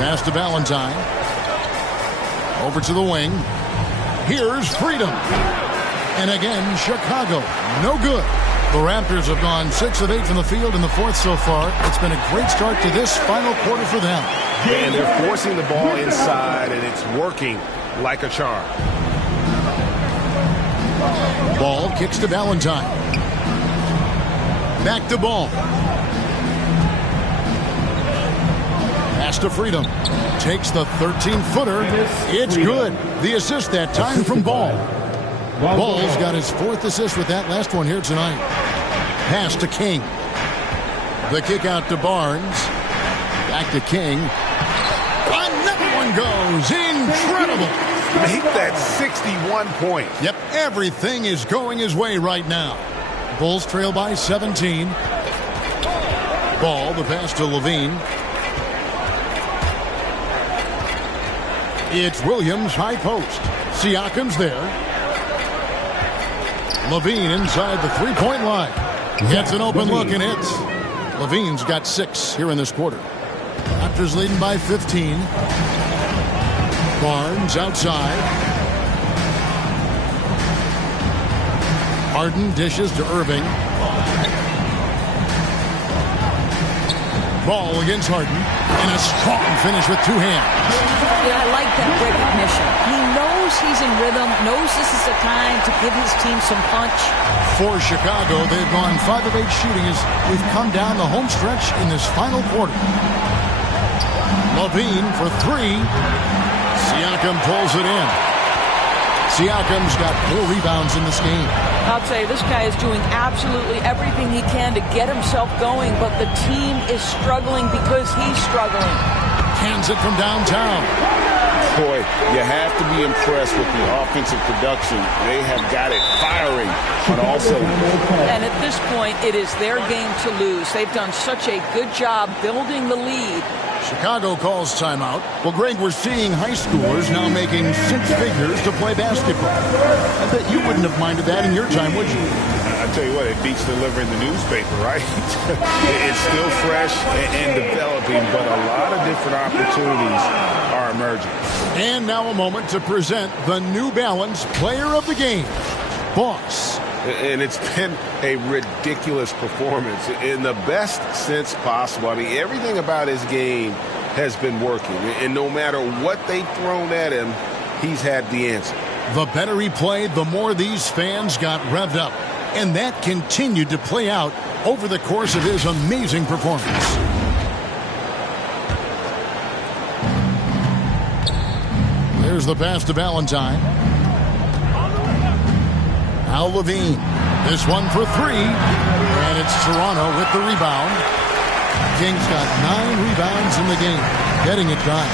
Pass to Valentine. Over to the wing. Here's freedom. And again, Chicago. No good. The Raptors have gone 6 of 8 from the field in the fourth so far. It's been a great start to this final quarter for them. And they're forcing the ball inside, and it's working like a charm. Ball kicks to Valentine. Back to Ball. Pass to Freedom. Takes the 13-footer. It's good. The assist that time from Ball. Ball's got his 4th assist with that last one here tonight. Pass to King. The kick out to Barnes. Back to King. Another one goes. Incredible. Make that 61 points. Yep, everything is going his way right now. Bulls trail by 17. Ball, the pass to Levine. It's Williams, high post. Siakam's there. Levine inside the three-point line. Gets an open look and hits. Levine's got 6 here in this quarter. Raptors leading by 15. Barnes outside. Harden dishes to Irving. Ball against Harden. And a strong finish with 2 hands. Yeah, I like that recognition. He knows he's in rhythm, knows this is the time to give his team some punch. For Chicago, they've gone 5 of 8 shooting as we've come down the home stretch in this final quarter. Levine for 3. Siakam pulls it in. Siakam's got 4 rebounds in this game. I'll tell you, this guy is doing absolutely everything he can to get himself going, but the team is struggling because he's struggling. Hands it from downtown. Boy, you have to be impressed with the offensive production. They have got it firing on all cylinders. And at this point, it is their game to lose. They've done such a good job building the lead. Chicago calls timeout. Well, Greg, we're seeing high schoolers now making 6 figures to play basketball. I bet you wouldn't have minded that in your time, would you? I tell you what, it beats delivering the newspaper, right? It's still fresh and developing, but a lot of different opportunities are emerging. And now a moment to present the New Balance Player of the Game, Boss. And it's been a ridiculous performance in the best sense possible. I mean, everything about his game has been working. And no matter what they've thrown at him, he's had the answer. The better he played, the more these fans got revved up. And that continued to play out over the course of his amazing performance. There's the pass to Valentine. Now Levine. This one for three. And it's Toronto with the rebound. King's got 9 rebounds in the game. Getting it done.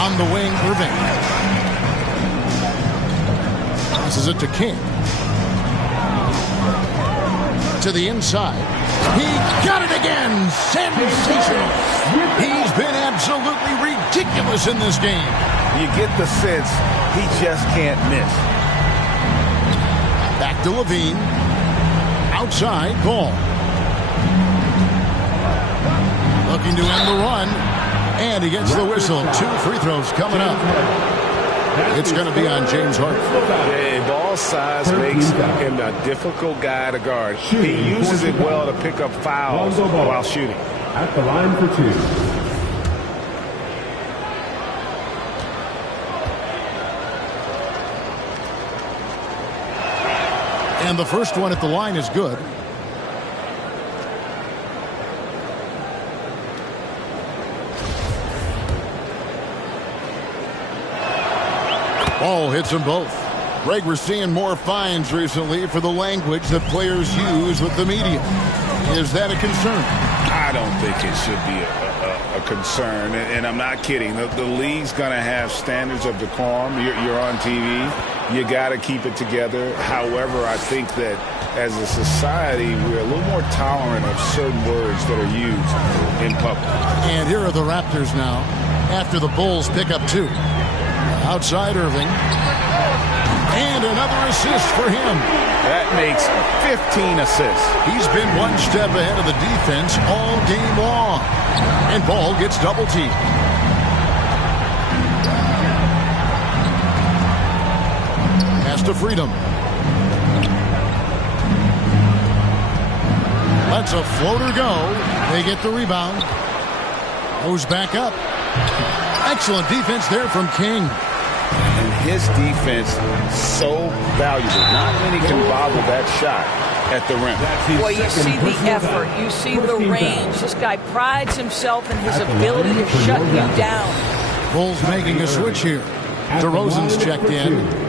On the wing, Irving. Passes it to King. To the inside. He got it again. Sensational. He's been absolutely ridiculous in this game. You get the sense he just can't miss. Back to Levine. Outside, Ball. Looking to end the run. And he gets the whistle. 2 free throws coming up. It's going to be on James Harden. Yeah, Ball's size makes him a difficult guy to guard. He uses it well to pick up fouls while shooting. At the line for 2. And the first one at the line is good. Ball hits them both. Greg, we're seeing more fines recently for the language that players use with the media. Is that a concern? I don't think it should be a concern, and I'm not kidding. The league's going to have standards of decorum. You're on TV. You got to keep it together. However, I think that as a society, we're a little more tolerant of certain words that are used in public. And here are the Raptors now after the Bulls pick up 2. Outside Irving. And another assist for him. That makes 15 assists. He's been one step ahead of the defense all game long. And Ball gets double teamed. Pass to Freedom. Lets a floater go. They get the rebound. Goes back up. Excellent defense there from King. And his defense so valuable. Not many can bobble that shot at the rim. Well, you see the effort. You see the range. This guy prides himself in his ability to shut you down. Bulls making a switch here. DeRozan's checked in.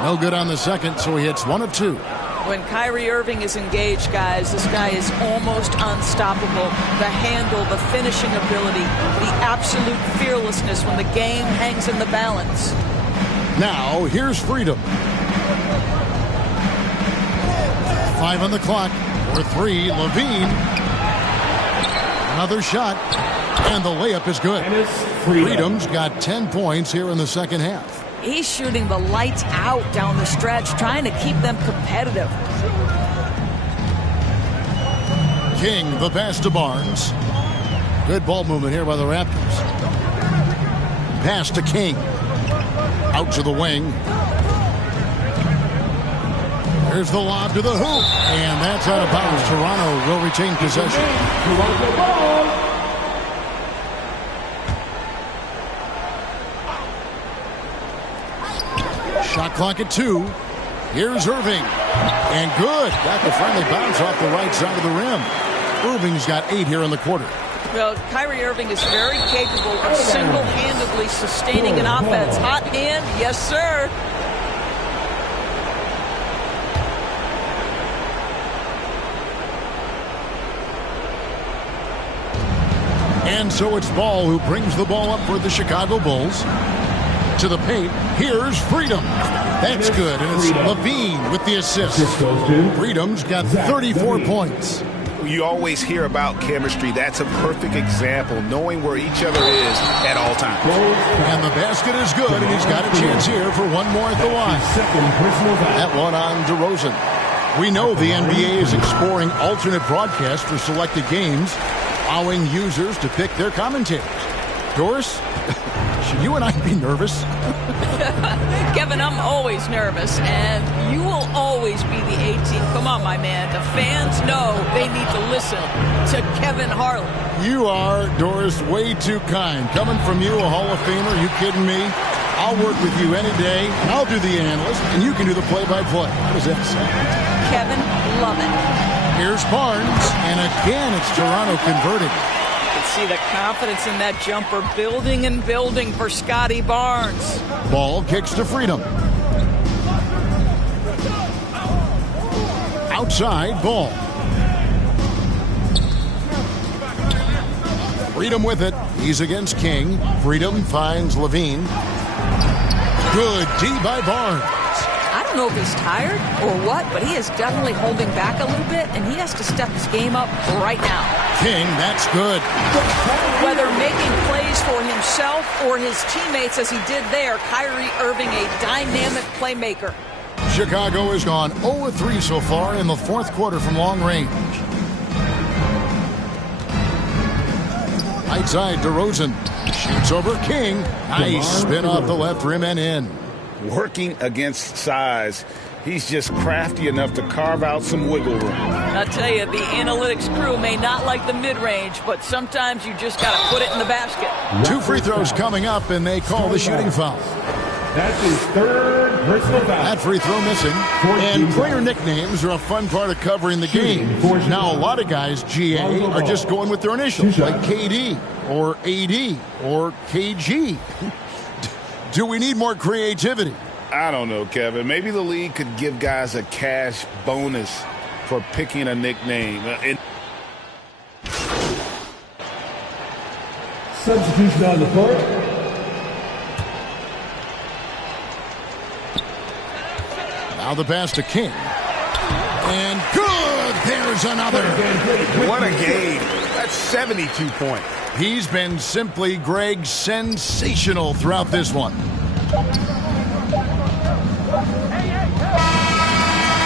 No good on the second, so he hits 1 of 2. When Kyrie Irving is engaged, guys, this guy is almost unstoppable. The handle, the finishing ability, the absolute fearlessness when the game hangs in the balance. Now, here's Freedom. 5 on the clock. For 3, Levine. Another shot. And the layup is good. Freedom's got 10 points here in the second half. He's shooting the lights out down the stretch, trying to keep them competitive. King, the pass to Barnes. Good ball movement here by the Raptors. Pass to King. Out to the wing. There's the lob to the hoop. And that's out of bounds. Toronto will retain possession. Shot clock at 2. Here's Irving. And good. Got the friendly bounce off the right side of the rim. Irving's got 8 here in the quarter. Well, Kyrie Irving is very capable of single-handedly sustaining an offense. Hot hand, yes, sir. And so it's Ball who brings the ball up for the Chicago Bulls. To the paint. Here's Freedom. That's good. And it's Levine with the assist. Freedom's got 34 points. You always hear about chemistry. That's a perfect example, knowing where each other is at all times. And the basket is good, and he's got a chance here for one more at the line. That one on DeRozan. We know the NBA is exploring alternate broadcasts for selected games, allowing users to pick their commentators. Doris, should you and I be nervous? Kevin, I'm always nervous, and you will always be the A team. Come on, my man. The fans know they need to listen to Kevin Harlan. You are, Doris, way too kind. Coming from you, a Hall of Famer, you kidding me? I'll work with you any day. I'll do the analyst, and you can do the play-by-play. How does that sound? Kevin, love it. Here's Barnes, and again, it's Toronto converting. See the confidence in that jumper building and building for Scotty Barnes. Ball kicks to Freedom. Outside ball. Freedom with it. He's against King. Freedom finds Levine. Good D by Barnes. I don't know if he's tired or what, but he is definitely holding back a little bit, and he has to step his game up right now. King, that's good. Whether making plays for himself or his teammates as he did there, Kyrie Irving, a dynamic playmaker. Chicago has gone 0-3 so far in the fourth quarter from long range. Right side, DeRozan shoots over King. Nice spin off the left rim and in. Working against size, he's just crafty enough to carve out some wiggle room. I'll tell you, the analytics crew may not like the mid-range, but sometimes you just got to put it in the basket. 2 free throws coming up, and they call the shooting foul. That's his third personal foul. That free throw missing. And player nicknames are a fun part of covering the game. Now, a lot of guys, GA, are just going with their initials, like KD or AD or KG. Do we need more creativity? I don't know, Kevin. Maybe the league could give guys a cash bonus for picking a nickname. Substitution on the court. Now the pass to King. And good! There's another. What a game. That's 72 points. He's been simply, Greg, sensational throughout this one.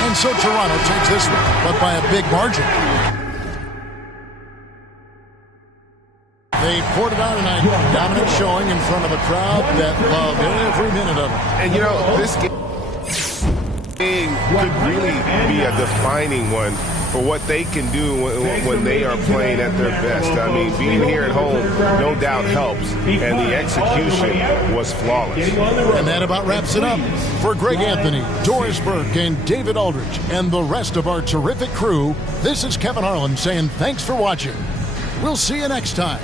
And so Toronto takes this one, but by a big margin. They poured it out tonight. Dominant showing in front of a crowd that loved every minute of it. And, you know, this game could really be a defining one for what they can do when they are playing at their best. I mean, being here at home, no doubt helps, and the execution was flawless. And that about wraps it up. For Greg Anthony, Doris Burke, and David Aldridge, and the rest of our terrific crew, this is Kevin Harlan saying thanks for watching. We'll see you next time.